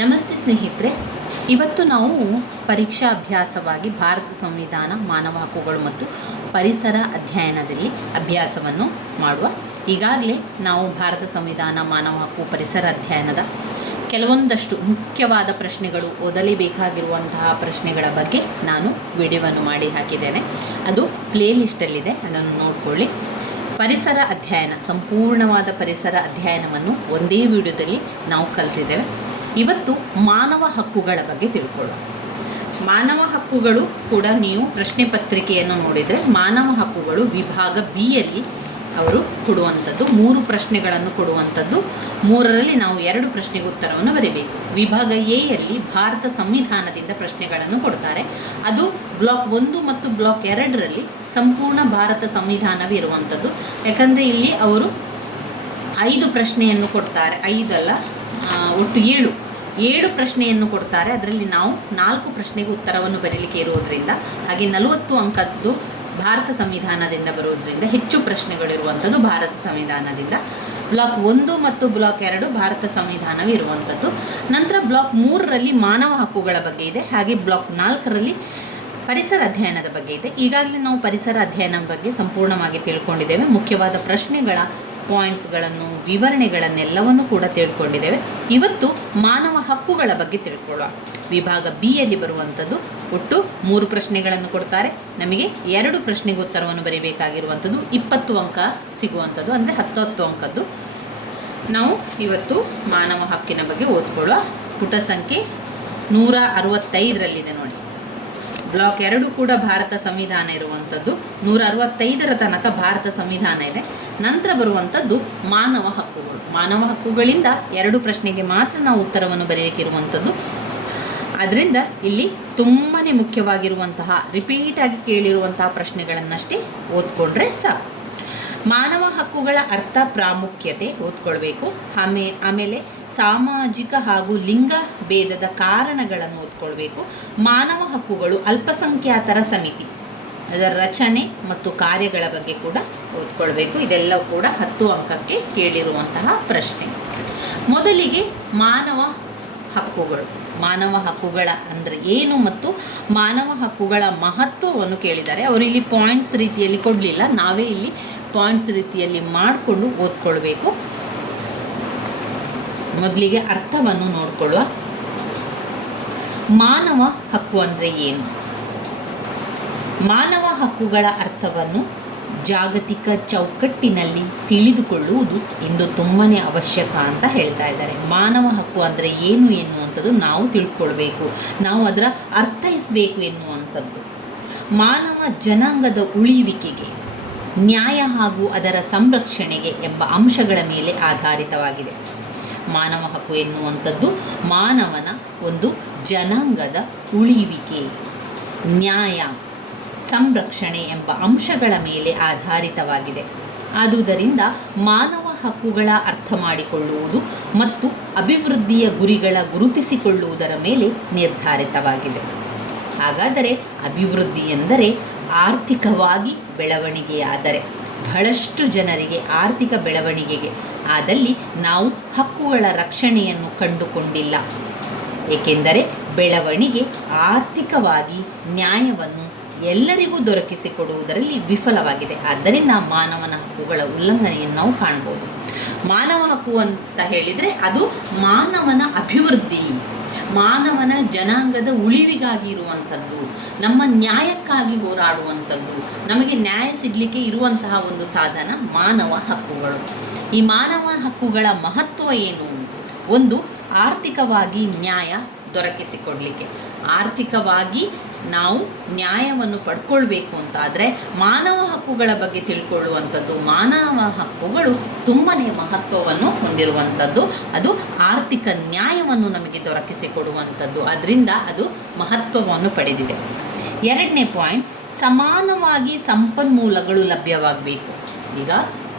ನಮಸ್ತೆ ಸ್ನೇಹಿತರೆ, ಇವತ್ತು ನಾವು ಪರೀಕ್ಷಾ ಅಭ್ಯಾಸವಾಗಿ ಭಾರತ ಸಂವಿಧಾನ, ಮಾನವ ಹಕ್ಕುಗಳು ಮತ್ತು ಪರಿಸರ ಅಧ್ಯಯನದಲ್ಲಿ ಅಭ್ಯಾಸವನ್ನು ಮಾಡುವ. ಈಗಾಗಲೇ ನಾವು ಭಾರತ ಸಂವಿಧಾನ, ಮಾನವ ಹಕ್ಕು, ಪರಿಸರ ಅಧ್ಯಯನದ ಕೆಲವೊಂದಷ್ಟು ಮುಖ್ಯವಾದ ಪ್ರಶ್ನೆಗಳು, ಓದಲೇಬೇಕಾಗಿರುವಂತಹ ಪ್ರಶ್ನೆಗಳ ಬಗ್ಗೆ ನಾನು ವಿಡಿಯೋವನ್ನು ಮಾಡಿ ಹಾಕಿದ್ದೇನೆ. ಅದು ಪ್ಲೇ ಲಿಸ್ಟಲ್ಲಿದೆ, ಅದನ್ನು ನೋಡಿಕೊಳ್ಳಿ. ಪರಿಸರ ಅಧ್ಯಯನ, ಸಂಪೂರ್ಣವಾದ ಪರಿಸರ ಅಧ್ಯಯನವನ್ನು ಒಂದೇ ವಿಡಿಯೋದಲ್ಲಿ ನಾವು ಕಲಿತಿದ್ದೇವೆ. ಇವತ್ತು ಮಾನವ ಹಕ್ಕುಗಳ ಬಗ್ಗೆ ತಿಳ್ಕೊಳ್ಳೋಣ. ಮಾನವ ಹಕ್ಕುಗಳು ಕೂಡ ನೀವು ಪ್ರಶ್ನೆ ಪತ್ರಿಕೆಯನ್ನು ನೋಡಿದರೆ ಮಾನವ ಹಕ್ಕುಗಳು ವಿಭಾಗ ಬಿ ಯಲ್ಲಿ ಅವರು ಕೊಡುವಂಥದ್ದು 3 ಪ್ರಶ್ನೆಗಳನ್ನು ಕೊಡುವಂಥದ್ದು. 3ರಲ್ಲಿ ನಾವು 2 ಪ್ರಶ್ನೆಗೆ ಉತ್ತರವನ್ನು ಬರೀಬೇಕು. ವಿಭಾಗ ಎ ಯಲ್ಲಿ ಭಾರತ ಸಂವಿಧಾನದಿಂದ ಪ್ರಶ್ನೆಗಳನ್ನು ಕೊಡ್ತಾರೆ. ಅದು ಬ್ಲಾಕ್ 1 ಮತ್ತು ಬ್ಲಾಕ್ 2ರಲ್ಲಿ ಸಂಪೂರ್ಣ ಭಾರತ ಸಂವಿಧಾನವೇ ಇರುವಂಥದ್ದು. ಯಾಕಂದರೆ ಇಲ್ಲಿ ಅವರು 5 ಪ್ರಶ್ನೆಯನ್ನು ಕೊಡ್ತಾರೆ, 5 ಅಲ್ಲ, ಒಟ್ಟು 7 ಪ್ರಶ್ನೆಯನ್ನು ಕೊಡ್ತಾರೆ. ಅದರಲ್ಲಿ ನಾವು 4 ಪ್ರಶ್ನೆಗೆ ಉತ್ತರವನ್ನು ಬರೀಲಿಕ್ಕೆ ಇರುವುದರಿಂದ, ಹಾಗೆ 40 ಅಂಕದ್ದು ಭಾರತ ಸಂವಿಧಾನದಿಂದ ಬರುವುದರಿಂದ ಹೆಚ್ಚು ಪ್ರಶ್ನೆಗಳಿರುವಂಥದ್ದು ಭಾರತ ಸಂವಿಧಾನದಿಂದ. ಬ್ಲಾಕ್ 1 ಮತ್ತು ಬ್ಲಾಕ್ 2 ಭಾರತ ಸಂವಿಧಾನವೇ ಇರುವಂಥದ್ದು. ನಂತರ ಬ್ಲಾಕ್ 3ರಲ್ಲಿ ಮಾನವ ಹಕ್ಕುಗಳ ಬಗ್ಗೆ ಇದೆ, ಹಾಗೆ ಬ್ಲಾಕ್ 4ರಲ್ಲಿ ಪರಿಸರ ಅಧ್ಯಯನದ ಬಗ್ಗೆ ಇದೆ. ಈಗಾಗಲೇ ನಾವು ಪರಿಸರ ಅಧ್ಯಯನ ಬಗ್ಗೆ ಸಂಪೂರ್ಣವಾಗಿ ತಿಳ್ಕೊಂಡಿದ್ದೇವೆ. ಮುಖ್ಯವಾದ ಪ್ರಶ್ನೆಗಳ ಪಾಯಿಂಟ್ಸ್ಗಳನ್ನು, ವಿವರಣೆಗಳನ್ನೆಲ್ಲವನ್ನು ಕೂಡ ತಿಳ್ಕೊಂಡಿದ್ದೇವೆ. ಇವತ್ತು ಮಾನವ ಹಕ್ಕುಗಳ ಬಗ್ಗೆ ತಿಳ್ಕೊಳ್ಳೋಣ. ವಿಭಾಗ ಬಿ ಯಲ್ಲಿ ಬರುವಂಥದ್ದು ಒಟ್ಟು 3 ಪ್ರಶ್ನೆಗಳನ್ನು ಕೊಡ್ತಾರೆ. ನಮಗೆ 2 ಪ್ರಶ್ನೆಗೆ ಉತ್ತರವನ್ನು ಬರೀಬೇಕಾಗಿರುವಂಥದ್ದು, 20 ಅಂಕ ಸಿಗುವಂಥದ್ದು, ಅಂದರೆ 10 ಅಂಕದ್ದು. ನಾವು ಇವತ್ತು ಮಾನವ ಹಕ್ಕಿನ ಬಗ್ಗೆ ಓದ್ಕೊಳ್ಳುವ. ಪುಟ ಸಂಖ್ಯೆ 165ರಲ್ಲಿದೆ ನೋಡಿ. ಬ್ಲಾಕ್ 2 ಕೂಡ ಭಾರತ ಸಂವಿಧಾನ ಇರುವಂಥದ್ದು. 165ರ ತನಕ ಭಾರತ ಸಂವಿಧಾನ ಇದೆ. ನಂತರ ಬರುವಂಥದ್ದು ಮಾನವ ಹಕ್ಕುಗಳು. ಮಾನವ ಹಕ್ಕುಗಳಿಂದ 2 ಪ್ರಶ್ನೆಗೆ ಮಾತ್ರ ನಾವು ಉತ್ತರವನ್ನು ಬರೆಯಲಿಕ್ಕಿರುವಂಥದ್ದು. ಆದ್ದರಿಂದ ಇಲ್ಲಿ ತುಂಬಾ ಮುಖ್ಯವಾಗಿರುವಂತಹ, ರಿಪೀಟಾಗಿ ಕೇಳಿರುವಂತಹ ಪ್ರಶ್ನೆಗಳನ್ನಷ್ಟೇ ಓದ್ಕೊಂಡ್ರೆ ಸಾಕು. ಮಾನವ ಹಕ್ಕುಗಳ ಅರ್ಥ, ಪ್ರಾಮುಖ್ಯತೆ ಓದ್ಕೊಳ್ಬೇಕು. ಆಮೇಲೆ ಸಾಮಾಜಿಕ ಹಾಗೂ ಲಿಂಗ ಭೇದದ ಕಾರಣಗಳನ್ನು ಓದ್ಕೊಳ್ಬೇಕು. ಮಾನವ ಹಕ್ಕುಗಳು ಅಲ್ಪಸಂಖ್ಯಾತರ ಸಮಿತಿ, ಅದರ ರಚನೆ ಮತ್ತು ಕಾರ್ಯಗಳ ಬಗ್ಗೆ ಕೂಡ ಓದ್ಕೊಳ್ಬೇಕು. ಇದೆಲ್ಲವೂ ಕೂಡ 10 ಅಂಕಕ್ಕೆ ಕೇಳಿರುವಂತಹ ಪ್ರಶ್ನೆ. ಮೊದಲಿಗೆ ಮಾನವ ಹಕ್ಕುಗಳು. ಮಾನವ ಹಕ್ಕುಗಳ ಅಂದರೆ ಏನು ಮತ್ತು ಮಾನವ ಹಕ್ಕುಗಳ ಮಹತ್ವವನ್ನು ಕೇಳಿದ್ದಾರೆ. ಅವರು ಇಲ್ಲಿ ಪಾಯಿಂಟ್ಸ್ ರೀತಿಯಲ್ಲಿ ಕೊಡಲಿಲ್ಲ, ನಾವೇ ಇಲ್ಲಿ ಪಾಯಿಂಟ್ಸ್ ರೀತಿಯಲ್ಲಿ ಮಾಡಿಕೊಂಡು ಓದ್ಕೊಳ್ಬೇಕು. ಮೊದಲಿಗೆ ಅರ್ಥವನ್ನು ನೋಡಿಕೊಳ್ಳುವ. ಮಾನವ ಹಕ್ಕು ಅಂದರೆ ಏನು? ಮಾನವ ಹಕ್ಕುಗಳ ಅರ್ಥವನ್ನು ಜಾಗತಿಕ ಚೌಕಟ್ಟಿನಲ್ಲಿ ತಿಳಿದುಕೊಳ್ಳುವುದು ಇಂದು ತುಂಬಾ ಅವಶ್ಯಕ ಅಂತ ಹೇಳ್ತಾ ಇದ್ದಾರೆ. ಮಾನವ ಹಕ್ಕು ಅಂದರೆ ಏನು ಎನ್ನುವಂಥದ್ದು ನಾವು ತಿಳ್ಕೊಳ್ಬೇಕು, ನಾವು ಅದರ ಅರ್ಥೈಸಬೇಕು ಎನ್ನುವಂಥದ್ದು. ಮಾನವ ಜನಾಂಗದ ಉಳಿವಿಕೆಗೆ, ನ್ಯಾಯ ಹಾಗೂ ಅದರ ಸಂರಕ್ಷಣೆಗೆ ಎಂಬ ಅಂಶಗಳ ಮೇಲೆ ಆಧಾರಿತವಾಗಿದೆ. ಮಾನವ ಹಕ್ಕು ಎನ್ನುವಂಥದ್ದು ಮಾನವನ ಒಂದು ಜನಾಂಗದ ಉಳಿವಿಕೆ, ನ್ಯಾಯ, ಸಂರಕ್ಷಣೆ ಎಂಬ ಅಂಶಗಳ ಮೇಲೆ ಆಧಾರಿತವಾಗಿದೆ. ಆದುದರಿಂದ ಮಾನವ ಹಕ್ಕುಗಳ ಅರ್ಥ ಮಾಡಿಕೊಳ್ಳುವುದು ಮತ್ತು ಅಭಿವೃದ್ಧಿಯ ಗುರಿಗಳ ಗುರುತಿಸಿಕೊಳ್ಳುವುದರ ಮೇಲೆ ನಿರ್ಧಾರಿತವಾಗಿದೆ. ಹಾಗಾದರೆ ಅಭಿವೃದ್ಧಿ ಎಂದರೆ ಆರ್ಥಿಕವಾಗಿ ಬೆಳವಣಿಗೆಯಾದರೆ, ಬಹಳಷ್ಟು ಜನರಿಗೆ ಆರ್ಥಿಕ ಬೆಳವಣಿಗೆಗೆ ಆದಲ್ಲಿ ನಾವು ಹಕ್ಕುಗಳ ರಕ್ಷಣೆಯನ್ನು ಕಂಡುಕೊಂಡಿಲ್ಲ. ಏಕೆಂದರೆ ಬೆಳವಣಿಗೆ ಆರ್ಥಿಕವಾಗಿ ನ್ಯಾಯವನ್ನು ಎಲ್ಲರಿಗೂ ದೊರಕಿಸಿಕೊಡುವುದರಲ್ಲಿ ವಿಫಲವಾಗಿದೆ. ಆದ್ದರಿಂದ ಮಾನವನ ಹಕ್ಕುಗಳ ಉಲ್ಲಂಘನೆಯನ್ನು ನಾವು ಕಾಣಬಹುದು. ಮಾನವ ಹಕ್ಕು ಅಂತ ಹೇಳಿದರೆ ಅದು ಮಾನವನ ಅಭಿವೃದ್ಧಿ, ಮಾನವನ ಜನಾಂಗದ ಉಳಿವಿಗಾಗಿ ಇರುವಂಥದ್ದು, ನಮ್ಮ ನ್ಯಾಯಕ್ಕಾಗಿ ಹೋರಾಡುವಂಥದ್ದು, ನಮಗೆ ನ್ಯಾಯ ಸಿಗಲಿಕ್ಕೆ ಇರುವಂತಹ ಒಂದು ಸಾಧನ ಮಾನವ ಹಕ್ಕುಗಳು. ಈ ಮಾನವ ಹಕ್ಕುಗಳ ಮಹತ್ವ ಏನು? ಒಂದು, ಆರ್ಥಿಕವಾಗಿ ನ್ಯಾಯ ದೊರಕಿಸಿಕೊಡಲಿಕ್ಕೆ. ಆರ್ಥಿಕವಾಗಿ ನಾವು ನ್ಯಾಯವನ್ನು ಪಡ್ಕೊಳ್ಬೇಕು ಅಂತಾದರೆ ಮಾನವ ಹಕ್ಕುಗಳ ಬಗ್ಗೆ ತಿಳ್ಕೊಳ್ಳುವಂಥದ್ದು. ಮಾನವ ಹಕ್ಕುಗಳು ತುಂಬಾ ಮಹತ್ವವನ್ನು ಹೊಂದಿರುವಂಥದ್ದು. ಅದು ಆರ್ಥಿಕ ನ್ಯಾಯವನ್ನು ನಮಗೆ ದೊರಕಿಸಿಕೊಡುವಂಥದ್ದು. ಅದರಿಂದ ಅದು ಮಹತ್ವವನ್ನು ಪಡೆದಿದೆ. 2ನೇ ಪಾಯಿಂಟ್, ಸಮಾನವಾಗಿ ಸಂಪನ್ಮೂಲಗಳು ಲಭ್ಯವಾಗಬೇಕು. ಈಗ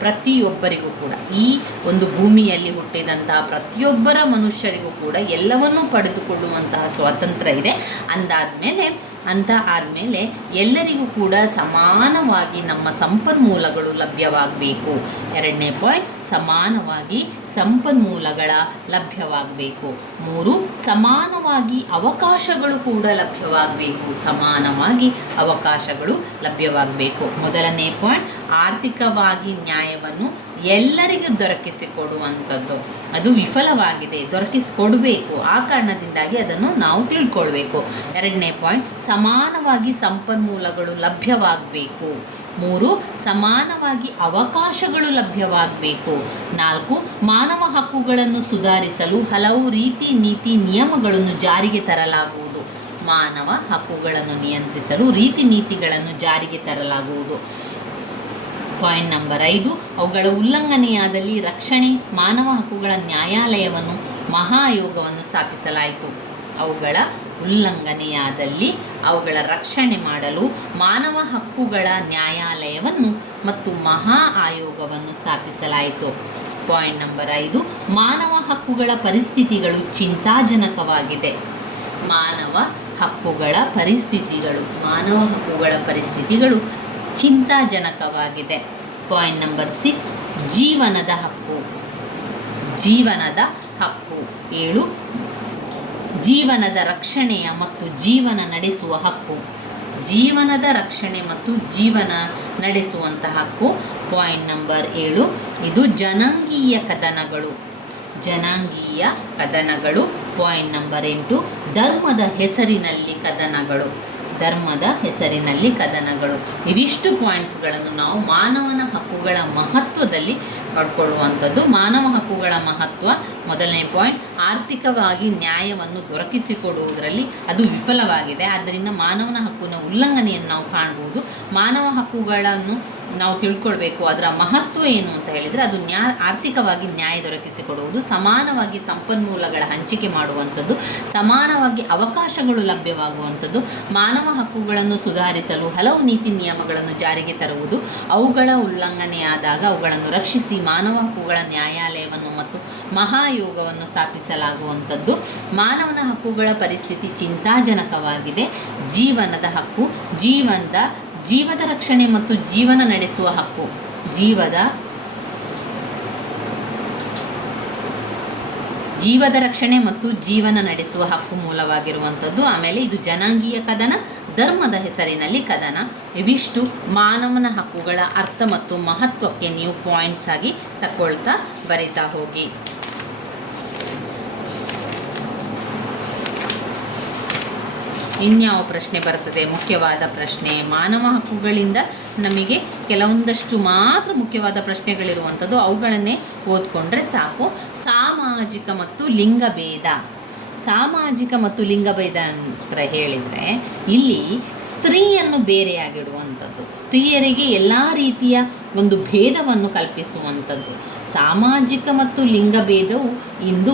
ಪ್ರತಿಯೊಬ್ಬರಿಗೂ ಕೂಡ, ಈ ಒಂದು ಭೂಮಿಯಲ್ಲಿ ಹುಟ್ಟಿದಂತಹ ಪ್ರತಿಯೊಬ್ಬರ ಮನುಷ್ಯರಿಗೂ ಕೂಡ ಎಲ್ಲವನ್ನೂ ಪಡೆದುಕೊಳ್ಳುವಂತಹ ಸ್ವಾತಂತ್ರ್ಯ ಇದೆ. ಅಂದಾದಮೇಲೆ ಅಂತ ಆದಮೇಲೆ ಎಲ್ಲರಿಗೂ ಕೂಡ ಸಮಾನವಾಗಿ ನಮ್ಮ ಸಂಪನ್ಮೂಲಗಳು ಲಭ್ಯವಾಗಬೇಕು. 2ನೇ ಪಾಯಿಂಟ್, ಸಮಾನವಾಗಿ ಸಂಪನ್ಮೂಲಗಳ ಲಭ್ಯವಾಗಬೇಕು. 3, ಸಮಾನವಾಗಿ ಅವಕಾಶಗಳು ಕೂಡ ಲಭ್ಯವಾಗಬೇಕು. ಸಮಾನವಾಗಿ ಅವಕಾಶಗಳು ಲಭ್ಯವಾಗಬೇಕು. 1ನೇ ಪಾಯಿಂಟ್, ಆರ್ಥಿಕವಾಗಿ ನ್ಯಾಯವನ್ನು ಎಲ್ಲರಿಗೂ ದೊರಕಿಸಿಕೊಡುವಂಥದ್ದು. ಅದು ವಿಫಲವಾಗಿದೆ, ದೊರಕಿಸಿಕೊಡಬೇಕು. ಆ ಕಾರಣದಿಂದಾಗಿ ಅದನ್ನು ನಾವು ತಿಳ್ಕೊಳ್ಬೇಕು. 2ನೇ ಪಾಯಿಂಟ್, ಸಮಾನವಾಗಿ ಸಂಪನ್ಮೂಲಗಳು ಲಭ್ಯವಾಗಬೇಕು. 3, ಸಮಾನವಾಗಿ ಅವಕಾಶಗಳು ಲಭ್ಯವಾಗಬೇಕು. 4, ಮಾನವ ಹಕ್ಕುಗಳನ್ನು ಸುಧಾರಿಸಲು ಹಲವು ರೀತಿ ನೀತಿ ನಿಯಮಗಳನ್ನು ಜಾರಿಗೆ ತರಲಾಗುವುದು. ಮಾನವ ಹಕ್ಕುಗಳನ್ನು ನಿಯಂತ್ರಿಸಲು ರೀತಿ ನೀತಿಗಳನ್ನು ಜಾರಿಗೆ ತರಲಾಗುವುದು. ಪಾಯಿಂಟ್ ನಂಬರ್ 5, ಅವುಗಳ ಉಲ್ಲಂಘನೆಯಾದಲ್ಲಿ ರಕ್ಷಣೆ ಮಾನವ ಹಕ್ಕುಗಳ ನ್ಯಾಯಾಲಯವನ್ನು ಮಹಾಯೋಗವನ್ನು ಸ್ಥಾಪಿಸಲಾಯಿತು. ಅವುಗಳ ಉಲ್ಲಂಘನೆಯಾದಲ್ಲಿ ಅವುಗಳ ರಕ್ಷಣೆ ಮಾಡಲು ಮಾನವ ಹಕ್ಕುಗಳ ನ್ಯಾಯಾಲಯವನ್ನು ಮತ್ತು ಮಹಾ ಆಯೋಗವನ್ನು ಸ್ಥಾಪಿಸಲಾಯಿತು. ಪಾಯಿಂಟ್ ನಂಬರ್ 5, ಮಾನವ ಹಕ್ಕುಗಳ ಪರಿಸ್ಥಿತಿಗಳು ಚಿಂತಾಜನಕವಾಗಿದೆ. ಮಾನವ ಹಕ್ಕುಗಳ ಪರಿಸ್ಥಿತಿಗಳು ಚಿಂತಾಜನಕವಾಗಿದೆ. ಪಾಯಿಂಟ್ ನಂಬರ್ 6, ಜೀವನದ ಹಕ್ಕು. 7, ಜೀವನದ ರಕ್ಷಣೆಯ ಮತ್ತು ಜೀವನ ನಡೆಸುವ ಹಕ್ಕು. ಜೀವನದ ರಕ್ಷಣೆ ಮತ್ತು ಜೀವನ ನಡೆಸುವಂತಹ ಹಕ್ಕು. ಪಾಯಿಂಟ್ ನಂಬರ್ 7, ಇದು ಜನಾಂಗೀಯ ಕದನಗಳು. ಪಾಯಿಂಟ್ ನಂಬರ್ 8, ಧರ್ಮದ ಹೆಸರಿನಲ್ಲಿ ಕದನಗಳು. ಇವಿಷ್ಟು ಪಾಯಿಂಟ್ಸ್ಗಳನ್ನು ನಾವು ಮಾನವನ ಹಕ್ಕುಗಳ ಮಹತ್ವದಲ್ಲಿ ಪಡ್ಕೊಳ್ಳುವಂಥದ್ದು. ಮಾನವ ಹಕ್ಕುಗಳ ಮಹತ್ವ, 1ನೇ ಪಾಯಿಂಟ್, ಆರ್ಥಿಕವಾಗಿ ನ್ಯಾಯವನ್ನು ದೊರಕಿಸಿಕೊಡುವುದರಲ್ಲಿ ಅದು ವಿಫಲವಾಗಿದೆ. ಆದ್ದರಿಂದ ಮಾನವನ ಹಕ್ಕಿನ ಉಲ್ಲಂಘನೆಯನ್ನು ನಾವು ಕಾಣ್ಬೋದು. ಮಾನವ ಹಕ್ಕುಗಳನ್ನು ನಾವು ತಿಳ್ಕೊಳ್ಬೇಕು. ಅದರ ಮಹತ್ವ ಏನು ಅಂತ ಹೇಳಿದರೆ, ಅದು ಆರ್ಥಿಕವಾಗಿ ನ್ಯಾಯ ದೊರಕಿಸಿಕೊಡುವುದು, ಸಮಾನವಾಗಿ ಸಂಪನ್ಮೂಲಗಳ ಹಂಚಿಕೆ ಮಾಡುವಂಥದ್ದು, ಸಮಾನವಾಗಿ ಅವಕಾಶಗಳು ಲಭ್ಯವಾಗುವಂಥದ್ದು, ಮಾನವ ಹಕ್ಕುಗಳನ್ನು ಸುಧಾರಿಸಲು ಹಲವು ನೀತಿ ನಿಯಮಗಳನ್ನು ಜಾರಿಗೆ ತರುವುದು, ಅವುಗಳ ಉಲ್ಲಂಘನೆಯಾದಾಗ ಅವುಗಳನ್ನು ರಕ್ಷಿಸಿ ಮಾನವ ಹಕ್ಕುಗಳ ನ್ಯಾಯಾಲಯವನ್ನು ಮತ್ತು ಮಹಾಯೋಗವನ್ನು ಸ್ಥಾಪಿಸಲಾಗುವಂಥದ್ದು. ಮಾನವನ ಹಕ್ಕುಗಳ ಪರಿಸ್ಥಿತಿ ಚಿಂತಾಜನಕವಾಗಿದೆ. ಜೀವನದ ಹಕ್ಕು, ಜೀವದ ರಕ್ಷಣೆ ಮತ್ತು ಜೀವನ ನಡೆಸುವ ಹಕ್ಕು. ಜೀವದ ರಕ್ಷಣೆ ಮತ್ತು ಜೀವನ ನಡೆಸುವ ಹಕ್ಕು ಮೂಲವಾಗಿರುವಂಥದ್ದು. ಆಮೇಲೆ ಇದು ಜನಾಂಗೀಯ ಕದನ, ಧರ್ಮದ ಹೆಸರಿನಲ್ಲಿ ಕದನ. ಇವಿಷ್ಟು ಮಾನವನ ಹಕ್ಕುಗಳ ಅರ್ಥ ಮತ್ತು ಮಹತ್ವಕ್ಕೆ ನೀವು ಪಾಯಿಂಟ್ಸ್ ಆಗಿ ತಗೊಳ್ತಾ ಬರಿತಾ ಹೋಗಿ. ಇನ್ಯಾವ ಪ್ರಶ್ನೆ ಬರ್ತದೆ? ಮುಖ್ಯವಾದ ಪ್ರಶ್ನೆ. ಮಾನವ ಹಕ್ಕುಗಳಿಂದ ನಮಗೆ ಕೆಲವೊಂದಷ್ಟು ಮಾತ್ರ ಮುಖ್ಯವಾದ ಪ್ರಶ್ನೆಗಳಿರುವಂಥದ್ದು, ಅವುಗಳನ್ನೇ ಓದ್ಕೊಂಡ್ರೆ ಸಾಕು. ಸಾಮಾಜಿಕ ಮತ್ತು ಲಿಂಗಭೇದ ಅಂತ ಹೇಳಿದರೆ, ಇಲ್ಲಿ ಸ್ತ್ರೀಯನ್ನು ಬೇರೆಯಾಗಿಡುವಂಥದ್ದು, ಸ್ತ್ರೀಯರಿಗೆ ಎಲ್ಲ ರೀತಿಯ ಒಂದು ಭೇದವನ್ನು ಕಲ್ಪಿಸುವಂಥದ್ದು. ಸಾಮಾಜಿಕ ಮತ್ತು ಲಿಂಗಭೇದವು ಇಂದು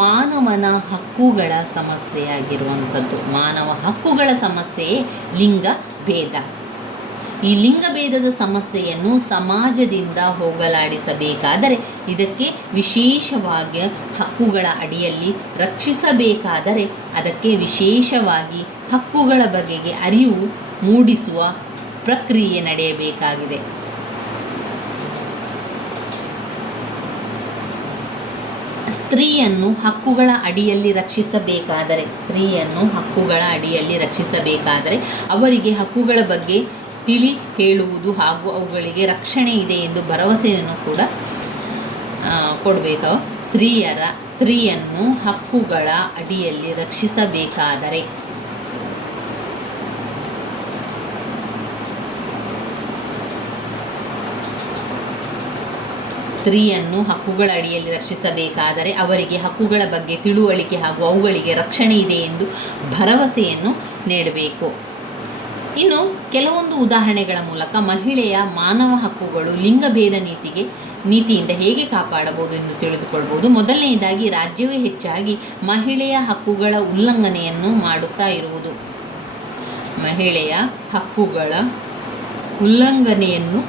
ಮಾನವನ ಹಕ್ಕುಗಳ ಸಮಸ್ಯೆಯಾಗಿರುವಂಥದ್ದು. ಮಾನವ ಹಕ್ಕುಗಳ ಸಮಸ್ಯೆಯೇ ಲಿಂಗಭೇದ. ಈ ಲಿಂಗಭೇದದ ಸಮಸ್ಯೆಯನ್ನು ಸಮಾಜದಿಂದ ಹೋಗಲಾಡಿಸಬೇಕಾದರೆ, ಇದಕ್ಕೆ ವಿಶೇಷವಾಗಿ ಹಕ್ಕುಗಳ ಅಡಿಯಲ್ಲಿ ರಕ್ಷಿಸಬೇಕಾದರೆ, ಅದಕ್ಕೆ ವಿಶೇಷವಾಗಿ ಹಕ್ಕುಗಳ ಬಗೆಗೆ ಅರಿವು ಮೂಡಿಸುವ ಪ್ರಕ್ರಿಯೆ ನಡೆಯಬೇಕಾಗಿದೆ. ಸ್ತ್ರೀಯನ್ನು ಹಕ್ಕುಗಳ ಅಡಿಯಲ್ಲಿ ರಕ್ಷಿಸಬೇಕಾದರೆ ಅವರಿಗೆ ಹಕ್ಕುಗಳ ಬಗ್ಗೆ ತಿಳಿ ಹೇಳುವುದು ಹಾಗೂ ಅವುಗಳಿಗೆ ರಕ್ಷಣೆ ಇದೆ ಎಂದು ಭರವಸೆಯನ್ನು ಕೂಡ ಕೊಡಬೇಕು. ಸ್ತ್ರೀಯನ್ನು ಹಕ್ಕುಗಳ ಅಡಿಯಲ್ಲಿ ರಕ್ಷಿಸಬೇಕಾದರೆ ಅವರಿಗೆ ಹಕ್ಕುಗಳ ಬಗ್ಗೆ ತಿಳುವಳಿಕೆ ಹಾಗೂ ಅವುಗಳಿಗೆ ರಕ್ಷಣೆ ಇದೆ ಎಂದು ಭರವಸೆಯನ್ನು ನೀಡಬೇಕು. ಇನ್ನು ಕೆಲವೊಂದು ಉದಾಹರಣೆಗಳ ಮೂಲಕ ಮಹಿಳೆಯ ಮಾನವ ಹಕ್ಕುಗಳು ಲಿಂಗಭೇದ ನೀತಿಯಿಂದ ಹೇಗೆ ಕಾಪಾಡಬಹುದು ಎಂದು ತಿಳಿದುಕೊಳ್ಬೋದು. ಮೊದಲನೆಯದಾಗಿ, ರಾಜ್ಯವೇ ಹೆಚ್ಚಾಗಿ ಮಹಿಳೆಯ ಹಕ್ಕುಗಳ ಉಲ್ಲಂಘನೆಯನ್ನು ಮಾಡುತ್ತಾ ಇರುವುದು. ಮಹಿಳೆಯ ಹಕ್ಕುಗಳ ಉಲ್ಲಂಘನೆಯನ್ನು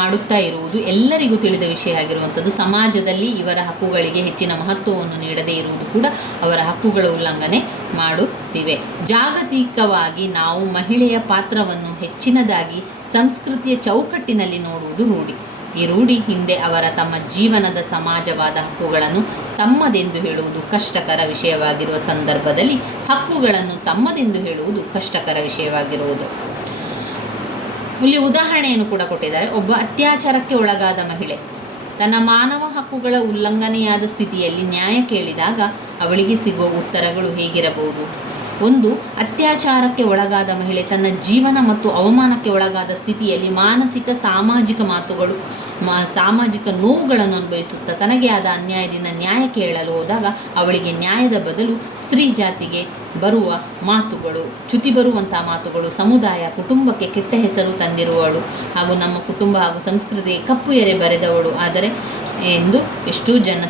ಮಾಡುತ್ತಾ ಇರುವುದು ಎಲ್ಲರಿಗೂ ತಿಳಿದ ವಿಷಯ ಆಗಿರುವಂಥದ್ದು. ಸಮಾಜದಲ್ಲಿ ಇವರ ಹಕ್ಕುಗಳಿಗೆ ಹೆಚ್ಚಿನ ಮಹತ್ವವನ್ನು ನೀಡದೇ ಇರುವುದು ಕೂಡ ಅವರ ಹಕ್ಕುಗಳ ಉಲ್ಲಂಘನೆ ಮಾಡುತ್ತಿವೆ. ಜಾಗತಿಕವಾಗಿ ನಾವು ಮಹಿಳೆಯ ಪಾತ್ರವನ್ನು ಹೆಚ್ಚಿನದಾಗಿ ಸಂಸ್ಕೃತಿಯ ಚೌಕಟ್ಟಿನಲ್ಲಿ ನೋಡುವುದು ರೂಢಿ. ಈ ರೂಢಿ ಹಿಂದೆ ಅವರ ತಮ್ಮ ಜೀವನದ ಸಮಾಜವಾದ ಹಕ್ಕುಗಳನ್ನು ತಮ್ಮದೆಂದು ಹೇಳುವುದು ಕಷ್ಟಕರ ವಿಷಯವಾಗಿರುವ ಸಂದರ್ಭದಲ್ಲಿ ಹಕ್ಕುಗಳನ್ನು ತಮ್ಮದೆಂದು ಹೇಳುವುದು ಕಷ್ಟಕರ ವಿಷಯವಾಗಿರುವುದು. ಇಲ್ಲಿ ಉದಾಹರಣೆಯನ್ನು ಕೂಡ ಕೊಟ್ಟಿದ್ದಾರೆ. ಒಬ್ಬ ಅತ್ಯಾಚಾರಕ್ಕೆ ಒಳಗಾದ ಮಹಿಳೆ ತನ್ನ ಮಾನವ ಹಕ್ಕುಗಳ ಉಲ್ಲಂಘನೆಯಾದ ಸ್ಥಿತಿಯಲ್ಲಿ ನ್ಯಾಯ ಕೇಳಿದಾಗ ಅವಳಿಗೆ ಸಿಗುವ ಉತ್ತರಗಳು ಹೇಗಿರಬಹುದು? ಒಂದು, ಅತ್ಯಾಚಾರಕ್ಕೆ ಒಳಗಾದ ಮಹಿಳೆ ತನ್ನ ಜೀವನ ಮತ್ತು ಅವಮಾನಕ್ಕೆ ಒಳಗಾದ ಸ್ಥಿತಿಯಲ್ಲಿ ಮಾನಸಿಕ ಸಾಮಾಜಿಕ ನೋವುಗಳನ್ನು ಅನುಭವಿಸುತ್ತಾ ತನಗೆ ಆದ ಅನ್ಯಾಯದಿಂದ ನ್ಯಾಯ ಕೇಳಲು ಹೋದಾಗ ಅವಳಿಗೆ ನ್ಯಾಯದ ಬದಲು ಸ್ತ್ರೀ ಜಾತಿಗೆ ಬರುವ ಮಾತುಗಳು, ಚ್ಯುತಿ ಬರುವಂಥ ಮಾತುಗಳು, ಸಮುದಾಯ ಕುಟುಂಬಕ್ಕೆ ಕೆಟ್ಟ ಹೆಸರು ತಂದಿರುವವಳು ಹಾಗೂ ನಮ್ಮ ಕುಟುಂಬ ಹಾಗೂ ಸಂಸ್ಕೃತಿಗೆ ಕಪ್ಪು ಎರೆ ಬರೆದವಳು ಆದರೆ ಎಂದು ಎಷ್ಟೋ ಜನ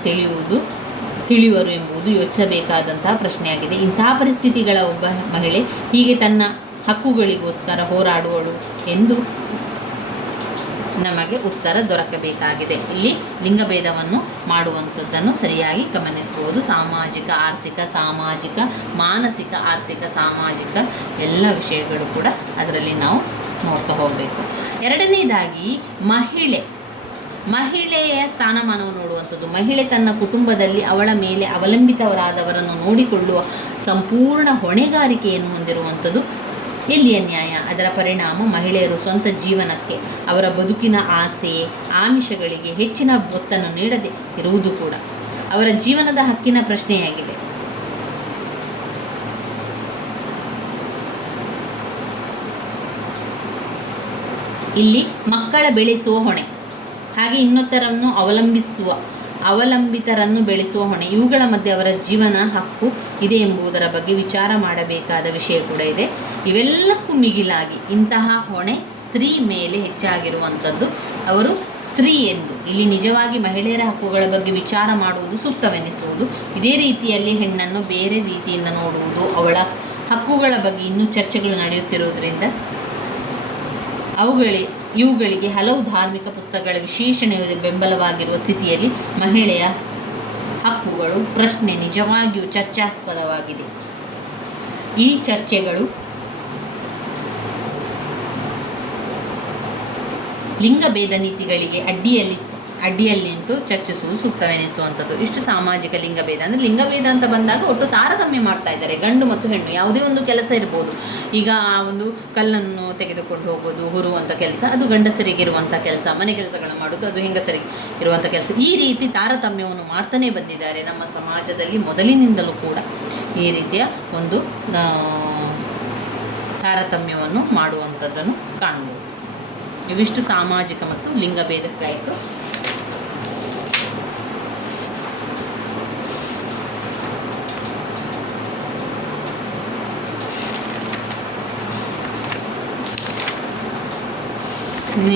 ತಿಳಿಯುವರು ಎಂಬುದು ಯೋಚಿಸಬೇಕಾದಂತಹ ಪ್ರಶ್ನೆಯಾಗಿದೆ. ಇಂತಹ ಪರಿಸ್ಥಿತಿಗಳ ಒಬ್ಬ ಮಹಿಳೆ ಹೀಗೆ ತನ್ನ ಹಕ್ಕುಗಳಿಗೋಸ್ಕರ ಹೋರಾಡುವಳು ಎಂದು ನಮಗೆ ಉತ್ತರ ದೊರಕಬೇಕಾಗಿದೆ. ಇಲ್ಲಿ ಲಿಂಗಭೇದವನ್ನು ಮಾಡುವಂಥದ್ದನ್ನು ಸರಿಯಾಗಿ ಗಮನಿಸಬಹುದು. ಸಾಮಾಜಿಕ, ಮಾನಸಿಕ, ಆರ್ಥಿಕ, ಸಾಮಾಜಿಕ ಎಲ್ಲ ವಿಷಯಗಳು ಕೂಡ ಅದರಲ್ಲಿ ನಾವು ನೋಡ್ತಾ ಹೋಗಬೇಕು. ಎರಡನೇದಾಗಿ ಮಹಿಳೆಯ ಸ್ಥಾನಮಾನವನ್ನು ನೋಡುವಂಥದ್ದು. ಮಹಿಳೆ ತನ್ನ ಕುಟುಂಬದಲ್ಲಿ ಅವಳ ಮೇಲೆ ಅವಲಂಬಿತರಾದವರನ್ನು ನೋಡಿಕೊಳ್ಳುವ ಸಂಪೂರ್ಣ ಹೊಣೆಗಾರಿಕೆಯನ್ನು ಹೊಂದಿರುವಂಥದ್ದು ಎಲ್ಲಿಯ ನ್ಯಾಯ? ಅದರ ಪರಿಣಾಮ ಮಹಿಳೆಯರು ಸ್ವಂತ ಜೀವನಕ್ಕೆ, ಅವರ ಬದುಕಿನ ಆಸೆ ಆಮಿಷಗಳಿಗೆ ಹೆಚ್ಚಿನ ಒತ್ತನ್ನು ನೀಡದೆ ಇರುವುದು ಕೂಡ ಅವರ ಜೀವನದ ಹಕ್ಕಿನ ಪ್ರಶ್ನೆಯಾಗಿದೆ. ಇಲ್ಲಿ ಮಕ್ಕಳ ಬೆಳೆಸುವ ಹೊಣೆ, ಹಾಗೆ ಇನ್ನೊತ್ತರನ್ನು ಅವಲಂಬಿತರನ್ನು ಬೆಳೆಸುವ ಹೊಣೆ, ಇವುಗಳ ಮಧ್ಯೆ ಅವರ ಜೀವನ ಹಕ್ಕು ಇದೆ ಎಂಬುದರ ಬಗ್ಗೆ ವಿಚಾರ ಮಾಡಬೇಕಾದ ವಿಷಯ ಕೂಡ ಇದೆ. ಇವೆಲ್ಲಕ್ಕೂ ಮಿಗಿಲಾಗಿ ಇಂತಹ ಹೊಣೆ ಸ್ತ್ರೀ ಮೇಲೆ ಹೆಚ್ಚಾಗಿರುವಂಥದ್ದು. ಅವರು ಸ್ತ್ರೀ ಎಂದು ಇಲ್ಲಿ ನಿಜವಾಗಿ ಮಹಿಳೆಯರ ಹಕ್ಕುಗಳ ಬಗ್ಗೆ ವಿಚಾರ ಮಾಡುವುದು ಸೂಕ್ತವೆನಿಸುವುದು. ಇದೇ ರೀತಿಯಲ್ಲಿ ಹೆಣ್ಣನ್ನು ಬೇರೆ ರೀತಿಯಿಂದ ನೋಡುವುದು, ಅವಳ ಹಕ್ಕುಗಳ ಬಗ್ಗೆ ಇನ್ನೂ ಚರ್ಚೆಗಳು ನಡೆಯುತ್ತಿರುವುದರಿಂದ ಇವುಗಳಿಗೆ ಹಲವು ಧಾರ್ಮಿಕ ಪುಸ್ತಕಗಳ ವಿಶೇಷಣೆಯ ಬೆಂಬಲವಾಗಿರುವ ಸ್ಥಿತಿಯಲ್ಲಿ ಮಹಿಳೆಯ ಹಕ್ಕುಗಳು ಪ್ರಶ್ನೆ ನಿಜವಾಗಿಯೂ ಚರ್ಚಾಸ್ಪದವಾಗಿದೆ. ಈ ಚರ್ಚೆಗಳು ಲಿಂಗಭೇದ ನೀತಿಗಳಿಗೆ ಅಡ್ಡಿಯಲ್ಲಿ ನಿಂತು ಚರ್ಚಿಸುವುದು ಸೂಕ್ತವೆನಿಸುವಂಥದ್ದು. ಇಷ್ಟು ಸಾಮಾಜಿಕ ಲಿಂಗಭೇದ. ಅಂದರೆ ಲಿಂಗಭೇದ ಅಂತ ಬಂದಾಗ ಒಟ್ಟು ತಾರತಮ್ಯ ಮಾಡ್ತಾ ಇದ್ದಾರೆ. ಗಂಡು ಮತ್ತು ಹೆಣ್ಣು ಯಾವುದೇ ಒಂದು ಕೆಲಸ ಇರ್ಬೋದು. ಈಗ ಆ ಒಂದು ಕಲ್ಲನ್ನು ತೆಗೆದುಕೊಂಡು ಹೋಗೋದು, ಹೊರುವಂಥ ಕೆಲಸ ಅದು ಗಂಡಸರಿಗಿರುವಂಥ ಕೆಲಸ, ಮನೆ ಕೆಲಸಗಳನ್ನು ಮಾಡೋದು ಅದು ಹೆಂಗಸರಿಗೆ ಇರುವಂಥ ಕೆಲಸ. ಈ ರೀತಿ ತಾರತಮ್ಯವನ್ನು ಮಾಡ್ತಾನೆ ಬಂದಿದ್ದಾರೆ ನಮ್ಮ ಸಮಾಜದಲ್ಲಿ. ಮೊದಲಿನಿಂದಲೂ ಕೂಡ ಈ ರೀತಿಯ ಒಂದು ತಾರತಮ್ಯವನ್ನು ಮಾಡುವಂಥದ್ದನ್ನು ಕಾಣಬಹುದು. ಇವಿಷ್ಟು ಸಾಮಾಜಿಕ ಮತ್ತು ಲಿಂಗಭೇದಕ್ಕಾಯಿತು.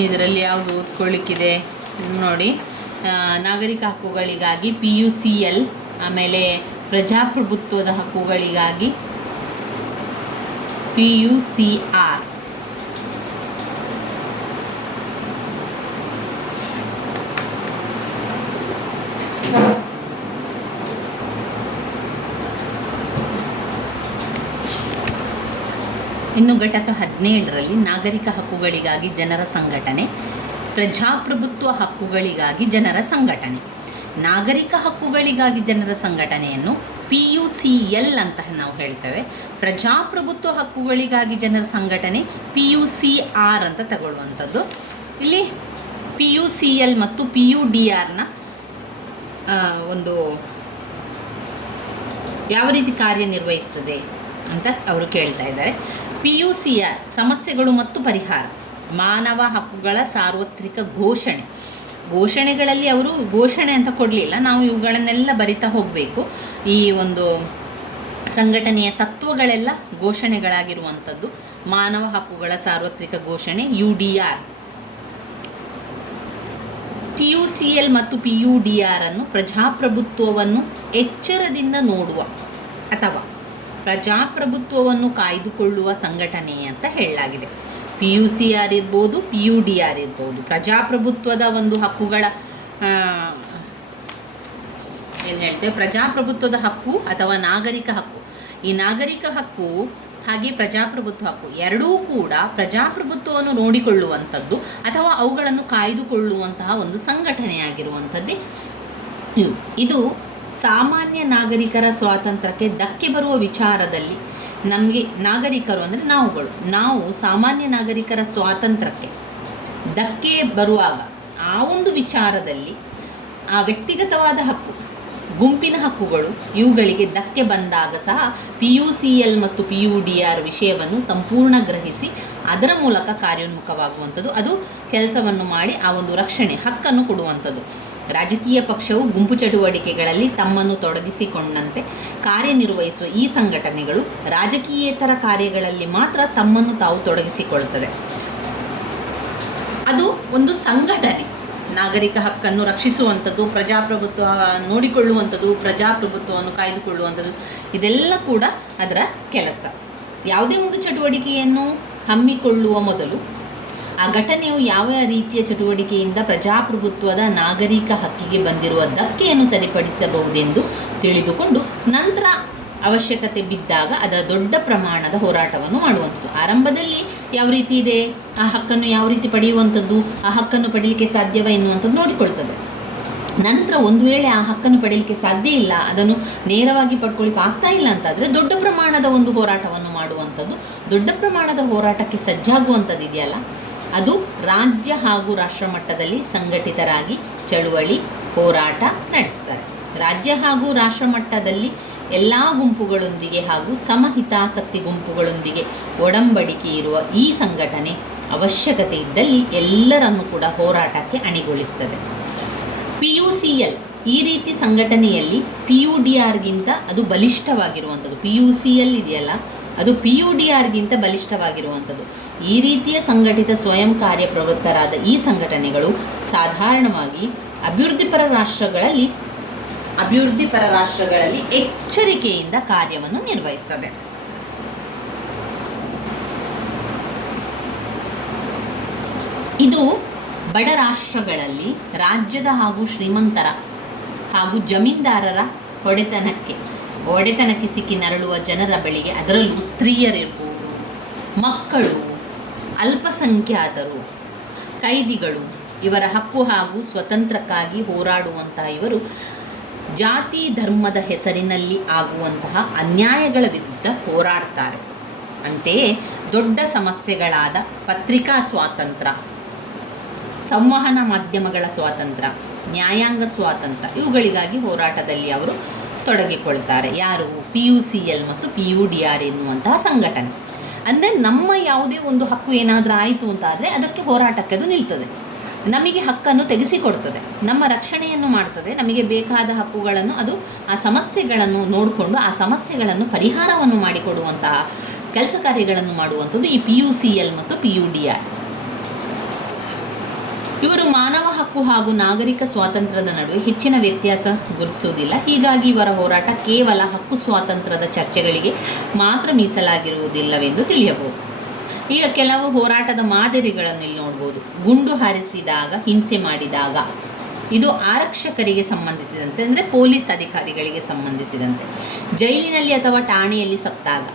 ಇದರಲ್ಲಿ ಯಾವುದು ಓದ್ಕೊಳ್ಳಿಕ್ಕಿದೆ ನೋಡಿ. ನಾಗರಿಕ ಹಕ್ಕುಗಳಿಗಾಗಿ PUCL, ಆಮೇಲೆ ಪ್ರಜಾಪ್ರಭುತ್ವದ ಹಕ್ಕುಗಳಿಗಾಗಿ PUCR. ಇನ್ನು ಘಟಕ 17ರಲ್ಲಿ ನಾಗರಿಕ ಹಕ್ಕುಗಳಿಗಾಗಿ ಜನರ ಸಂಘಟನೆ, ಪ್ರಜಾಪ್ರಭುತ್ವ ಹಕ್ಕುಗಳಿಗಾಗಿ ಜನರ ಸಂಘಟನೆ. ನಾಗರಿಕ ಹಕ್ಕುಗಳಿಗಾಗಿ ಜನರ ಸಂಘಟನೆಯನ್ನು PUCL ಅಂತ ನಾವು ಹೇಳ್ತೇವೆ. ಪ್ರಜಾಪ್ರಭುತ್ವ ಹಕ್ಕುಗಳಿಗಾಗಿ ಜನರ ಸಂಘಟನೆ PUCR ಅಂತ ತಗೊಳ್ಳುವಂಥದ್ದು. ಇಲ್ಲಿ PUCL ಮತ್ತು PUDRನ ಒಂದು ಯಾವ ರೀತಿ ಕಾರ್ಯನಿರ್ವಹಿಸ್ತದೆ ಅಂತ ಅವರು ಕೇಳ್ತಾ ಇದ್ದಾರೆ. PUCR ಸಮಸ್ಯೆಗಳು ಮತ್ತು ಪರಿಹಾರ, ಮಾನವ ಹಕ್ಕುಗಳ ಸಾರ್ವತ್ರಿಕ ಘೋಷಣೆಗಳಲ್ಲಿ ಅವರು ಘೋಷಣೆ ಅಂತ ಕೊಡಲಿಲ್ಲ, ನಾವು ಇವುಗಳನ್ನೆಲ್ಲ ಬರಿತಾ ಹೋಗಬೇಕು. ಈ ಒಂದು ಸಂಘಟನೆಯ ತತ್ವಗಳೆಲ್ಲ ಘೋಷಣೆಗಳಾಗಿರುವಂಥದ್ದು. ಮಾನವ ಹಕ್ಕುಗಳ ಸಾರ್ವತ್ರಿಕ ಘೋಷಣೆ UDR. PUCL ಮತ್ತು PUDR ಅನ್ನು ಪ್ರಜಾಪ್ರಭುತ್ವವನ್ನು ಎಚ್ಚರದಿಂದ ನೋಡುವ ಅಥವಾ ಪ್ರಜಾಪ್ರಭುತ್ವವನ್ನು ಕಾಯ್ದುಕೊಳ್ಳುವ ಸಂಘಟನೆ ಅಂತ ಹೇಳಲಾಗಿದೆ. PUCR ಇರ್ಬೋದು, PUDR ಇರ್ಬೋದು. ಪ್ರಜಾಪ್ರಭುತ್ವದ ಒಂದು ಹಕ್ಕುಗಳ ಏನು ಹೇಳ್ತೇವೆ, ಪ್ರಜಾಪ್ರಭುತ್ವದ ಹಕ್ಕು ಅಥವಾ ನಾಗರಿಕ ಹಕ್ಕು. ಈ ನಾಗರಿಕ ಹಕ್ಕು ಹಾಗೆ ಪ್ರಜಾಪ್ರಭುತ್ವ ಹಕ್ಕು ಎರಡೂ ಕೂಡ ಪ್ರಜಾಪ್ರಭುತ್ವವನ್ನು ನೋಡಿಕೊಳ್ಳುವಂಥದ್ದು ಅಥವಾ ಅವುಗಳನ್ನು ಕಾಯ್ದುಕೊಳ್ಳುವಂತಹ ಒಂದು ಸಂಘಟನೆಯಾಗಿರುವಂಥದ್ದೇ ಇದು. ಸಾಮಾನ್ಯ ನಾಗರಿಕರ ಸ್ವಾತಂತ್ರ್ಯಕ್ಕೆ ಧಕ್ಕೆ ಬರುವ ವಿಚಾರದಲ್ಲಿ ನಮಗೆ, ನಾಗರಿಕರು ಅಂದರೆ ನಾವು ಸಾಮಾನ್ಯ ನಾಗರಿಕರ ಸ್ವಾತಂತ್ರ್ಯಕ್ಕೆ ಧಕ್ಕೆ ಬರುವಾಗ ಆ ಒಂದು ವಿಚಾರದಲ್ಲಿ ಆ ವ್ಯಕ್ತಿಗತವಾದ ಹಕ್ಕು, ಗುಂಪಿನ ಹಕ್ಕುಗಳು ಇವುಗಳಿಗೆ ಧಕ್ಕೆ ಬಂದಾಗ ಸಹ PUCL ಮತ್ತು PUDR ವಿಷಯವನ್ನು ಸಂಪೂರ್ಣ ಗ್ರಹಿಸಿ ಅದರ ಮೂಲಕ ಕಾರ್ಯೋನ್ಮುಖವಾಗುವಂಥದ್ದು, ಅದು ಕೆಲಸವನ್ನು ಮಾಡಿ ಆ ಒಂದು ರಕ್ಷಣೆ ಹಕ್ಕನ್ನು ಕೊಡುವಂಥದ್ದು. ರಾಜಕೀಯ ಪಕ್ಷವು ಗುಂಪು ಚಟುವಟಿಕೆಗಳಲ್ಲಿ ತಮ್ಮನ್ನು ತೊಡಗಿಸಿಕೊಂಡಂತೆ ಕಾರ್ಯನಿರ್ವಹಿಸುವ ಈ ಸಂಘಟನೆಗಳು ರಾಜಕೀಯೇತರ ಕಾರ್ಯಗಳಲ್ಲಿ ಮಾತ್ರ ತಮ್ಮನ್ನು ತಾವು ತೊಡಗಿಸಿಕೊಳ್ಳುತ್ತದೆ. ಅದು ಒಂದು ಸಂಘಟನೆ ನಾಗರಿಕ ಹಕ್ಕನ್ನು ರಕ್ಷಿಸುವಂಥದ್ದು, ಪ್ರಜಾಪ್ರಭುತ್ವ ನೋಡಿಕೊಳ್ಳುವಂಥದ್ದು, ಪ್ರಜಾಪ್ರಭುತ್ವವನ್ನು ಕಾಯ್ದುಕೊಳ್ಳುವಂಥದ್ದು, ಇದೆಲ್ಲ ಕೂಡ ಅದರ ಕೆಲಸ. ಯಾವುದೇ ಒಂದು ಚಟುವಟಿಕೆಯನ್ನು ಹಮ್ಮಿಕೊಳ್ಳುವ ಮೊದಲು ಆ ಘಟನೆಯು ಯಾವ ರೀತಿಯ ಚಟುವಟಿಕೆಯಿಂದ ಪ್ರಜಾಪ್ರಭುತ್ವದ ನಾಗರಿಕ ಹಕ್ಕಿಗೆ ಬಂದಿರುವ ಧಕ್ಕೆಯನ್ನು ಸರಿಪಡಿಸಬಹುದೆಂದು ತಿಳಿದುಕೊಂಡು ನಂತರ ಅವಶ್ಯಕತೆ ಬಿದ್ದಾಗ ಅದರ ದೊಡ್ಡ ಪ್ರಮಾಣದ ಹೋರಾಟವನ್ನು ಮಾಡುವಂಥದ್ದು. ಆರಂಭದಲ್ಲಿ ಯಾವ ರೀತಿ ಇದೆ, ಆ ಹಕ್ಕನ್ನು ಯಾವ ರೀತಿ ಪಡೆಯುವಂಥದ್ದು, ಆ ಹಕ್ಕನ್ನು ಪಡೀಲಿಕ್ಕೆ ಸಾಧ್ಯವೇ ಎನ್ನುವಂಥದ್ದು ನೋಡಿಕೊಳ್ತದೆ. ನಂತರ ಒಂದು ವೇಳೆ ಆ ಹಕ್ಕನ್ನು ಪಡೀಲಿಕ್ಕೆ ಸಾಧ್ಯ ಇಲ್ಲ, ಅದನ್ನು ನೇರವಾಗಿ ಪಡ್ಕೊಳ್ಳಿಕ್ಕೆ ಆಗ್ತಾ ಇಲ್ಲ ಅಂತಾದರೆ ದೊಡ್ಡ ಪ್ರಮಾಣದ ಒಂದು ಹೋರಾಟವನ್ನು ಮಾಡುವಂಥದ್ದು. ದೊಡ್ಡ ಪ್ರಮಾಣದ ಹೋರಾಟಕ್ಕೆ ಸಜ್ಜಾಗುವಂಥದ್ದು ಇದೆಯಲ್ಲ, ಅದು ರಾಜ್ಯ ಹಾಗೂ ರಾಷ್ಟ್ರ ಮಟ್ಟದಲ್ಲಿ ಸಂಘಟಿತರಾಗಿ ಚಳುವಳಿ ಹೋರಾಟ ನಡೆಸ್ತಾರೆ. ರಾಜ್ಯ ಹಾಗೂ ರಾಷ್ಟ್ರ ಮಟ್ಟದಲ್ಲಿ ಎಲ್ಲ ಗುಂಪುಗಳೊಂದಿಗೆ ಹಾಗೂ ಸಮಹಿತಾಸಕ್ತಿ ಗುಂಪುಗಳೊಂದಿಗೆ ಒಡಂಬಡಿಕೆ ಇರುವ ಈ ಸಂಘಟನೆ ಅವಶ್ಯಕತೆ ಇದ್ದಲ್ಲಿ ಎಲ್ಲರನ್ನೂ ಕೂಡ ಹೋರಾಟಕ್ಕೆ ಅಣಿಗೊಳಿಸ್ತದೆ. PUCL ಈ ರೀತಿ ಸಂಘಟನೆಯಲ್ಲಿ PUDRಗಿಂತ ಅದು ಬಲಿಷ್ಠವಾಗಿರುವಂಥದ್ದು. PUCL ಇದೆಯಲ್ಲ, ಅದು PUDRಗಿಂತ ಬಲಿಷ್ಠವಾಗಿರುವಂಥದ್ದು. ಈ ರೀತಿಯ ಸಂಘಟಿತ ಸ್ವಯಂ ಕಾರ್ಯಪ್ರವೃತ್ತರಾದ ಈ ಸಂಘಟನೆಗಳು ಸಾಧಾರಣವಾಗಿ ಅಭಿವೃದ್ಧಿಪರ ರಾಷ್ಟ್ರಗಳಲ್ಲಿ ಎಚ್ಚರಿಕೆಯಿಂದ ಕಾರ್ಯವನ್ನು ನಿರ್ವಹಿಸುತ್ತದೆ. ಇದು ಬಡ ರಾಷ್ಟ್ರಗಳಲ್ಲಿ ರಾಜ್ಯದ ಹಾಗೂ ಶ್ರೀಮಂತರ ಹಾಗೂ ಜಮೀನ್ದಾರರ ಒಡೆತನಕ್ಕೆ ಸಿಕ್ಕಿ ನರಳುವ ಜನರ ಬಳಿಗೆ, ಅದರಲ್ಲೂ ಸ್ತ್ರೀಯರಿರ್ಬೋದು, ಮಕ್ಕಳು, ಅಲ್ಪಸಂಖ್ಯಾತರು, ಕೈದಿಗಳು, ಇವರ ಹಕ್ಕು ಹಾಗೂ ಸ್ವತಂತ್ರಕ್ಕಾಗಿ ಹೋರಾಡುವಂತಹ ಇವರು ಜಾತಿ ಧರ್ಮದ ಹೆಸರಿನಲ್ಲಿ ಆಗುವಂತಹ ಅನ್ಯಾಯಗಳ ವಿರುದ್ಧ ಹೋರಾಡ್ತಾರೆ. ಅಂತೆಯೇ ದೊಡ್ಡ ಸಮಸ್ಯೆಗಳಾದ ಪತ್ರಿಕಾ ಸ್ವಾತಂತ್ರ್ಯ, ಸಂವಹನ ಮಾಧ್ಯಮಗಳ ಸ್ವಾತಂತ್ರ್ಯ, ನ್ಯಾಯಾಂಗ ಸ್ವಾತಂತ್ರ್ಯ ಇವುಗಳಿಗಾಗಿ ಹೋರಾಟದಲ್ಲಿ ಅವರು ತೊಡಗಿಕೊಳ್ತಾರೆ. ಯಾರು? PUCL ಮತ್ತು PUDR ಎನ್ನುವಂತಹ ಸಂಘಟನೆ. ಅಂದರೆ ನಮ್ಮ ಯಾವುದೇ ಒಂದು ಹಕ್ಕು ಏನಾದರೂ ಆಯಿತು ಅಂತಾದರೆ ಅದಕ್ಕೆ ಹೋರಾಟಕ್ಕೆ ಅದು ನಿಲ್ತದೆ, ನಮಗೆ ಹಕ್ಕನ್ನು ತೆಗೆಸಿಕೊಡ್ತದೆ, ನಮ್ಮ ರಕ್ಷಣೆಯನ್ನು ಮಾಡ್ತದೆ, ನಮಗೆ ಬೇಕಾದ ಹಕ್ಕುಗಳನ್ನು ಅದು ಆ ಸಮಸ್ಯೆಗಳನ್ನು ನೋಡಿಕೊಂಡು ಆ ಸಮಸ್ಯೆಗಳನ್ನು ಪರಿಹಾರವನ್ನು ಮಾಡಿಕೊಡುವಂತಹ ಕೆಲಸ ಕಾರ್ಯಗಳನ್ನು ಮಾಡುವಂಥದ್ದು ಈ PUCL ಮತ್ತು PUDR. ಇವರು ಮಾನವ ಹಕ್ಕು ಹಾಗೂ ನಾಗರಿಕ ಸ್ವಾತಂತ್ರ್ಯದ ನಡುವೆ ಹೆಚ್ಚಿನ ವ್ಯತ್ಯಾಸ ಗುರುತಿಸುವುದಿಲ್ಲ. ಹೀಗಾಗಿ ಇವರ ಹೋರಾಟ ಕೇವಲ ಹಕ್ಕು ಸ್ವಾತಂತ್ರ್ಯದ ಚರ್ಚೆಗಳಿಗೆ ಮಾತ್ರ ಮೀಸಲಾಗಿರುವುದಿಲ್ಲವೆಂದು ತಿಳಿಯಬಹುದು. ಈಗ ಕೆಲವು ಹೋರಾಟದ ಮಾದರಿಗಳನ್ನು ಇಲ್ಲಿ ನೋಡ್ಬೋದು. ಗುಂಡು ಹಾರಿಸಿದಾಗ, ಹಿಂಸೆ ಮಾಡಿದಾಗ, ಇದು ಆರಕ್ಷಕರಿಗೆ ಸಂಬಂಧಿಸಿದಂತೆ, ಅಂದರೆ ಪೊಲೀಸ್ ಅಧಿಕಾರಿಗಳಿಗೆ ಸಂಬಂಧಿಸಿದಂತೆ. ಜೈಲಿನಲ್ಲಿ ಅಥವಾ ಠಾಣೆಯಲ್ಲಿ ಸತ್ತಾಗ,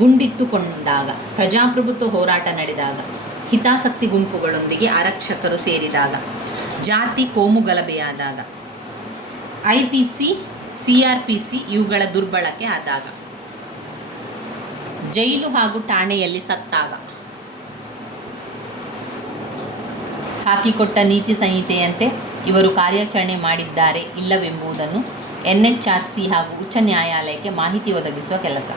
ಗುಂಡಿಟ್ಟುಕೊಂಡಾಗ, ಪ್ರಜಾಪ್ರಭುತ್ವ ಹೋರಾಟ ನಡೆದಾಗ, ಹಿತಾಸಕ್ತಿ ಗುಂಪುಗಳೊಂದಿಗೆ ಆರಕ್ಷಕರು ಸೇರಿದಾಗ, ಜಾತಿ ಕೋಮು ಗಲಭೆಯಾದಾಗ, IPC, CRPC ಇವುಗಳ ದುರ್ಬಳಕೆ ಆದಾಗ, ಜೈಲು ಹಾಗೂ ಠಾಣೆಯಲ್ಲಿ ಸತ್ತಾಗ, ಹಾಕಿಕೊಟ್ಟ ನೀತಿ ಸಂಹಿತೆಯಂತೆ ಇವರು ಕಾರ್ಯಾಚರಣೆ ಮಾಡಿದ್ದಾರೆ ಇಲ್ಲವೆಂಬುದನ್ನು NHRC ಹಾಗೂ ಉಚ್ಚ ನ್ಯಾಯಾಲಯಕ್ಕೆ ಮಾಹಿತಿ ಒದಗಿಸುವ ಕೆಲಸ.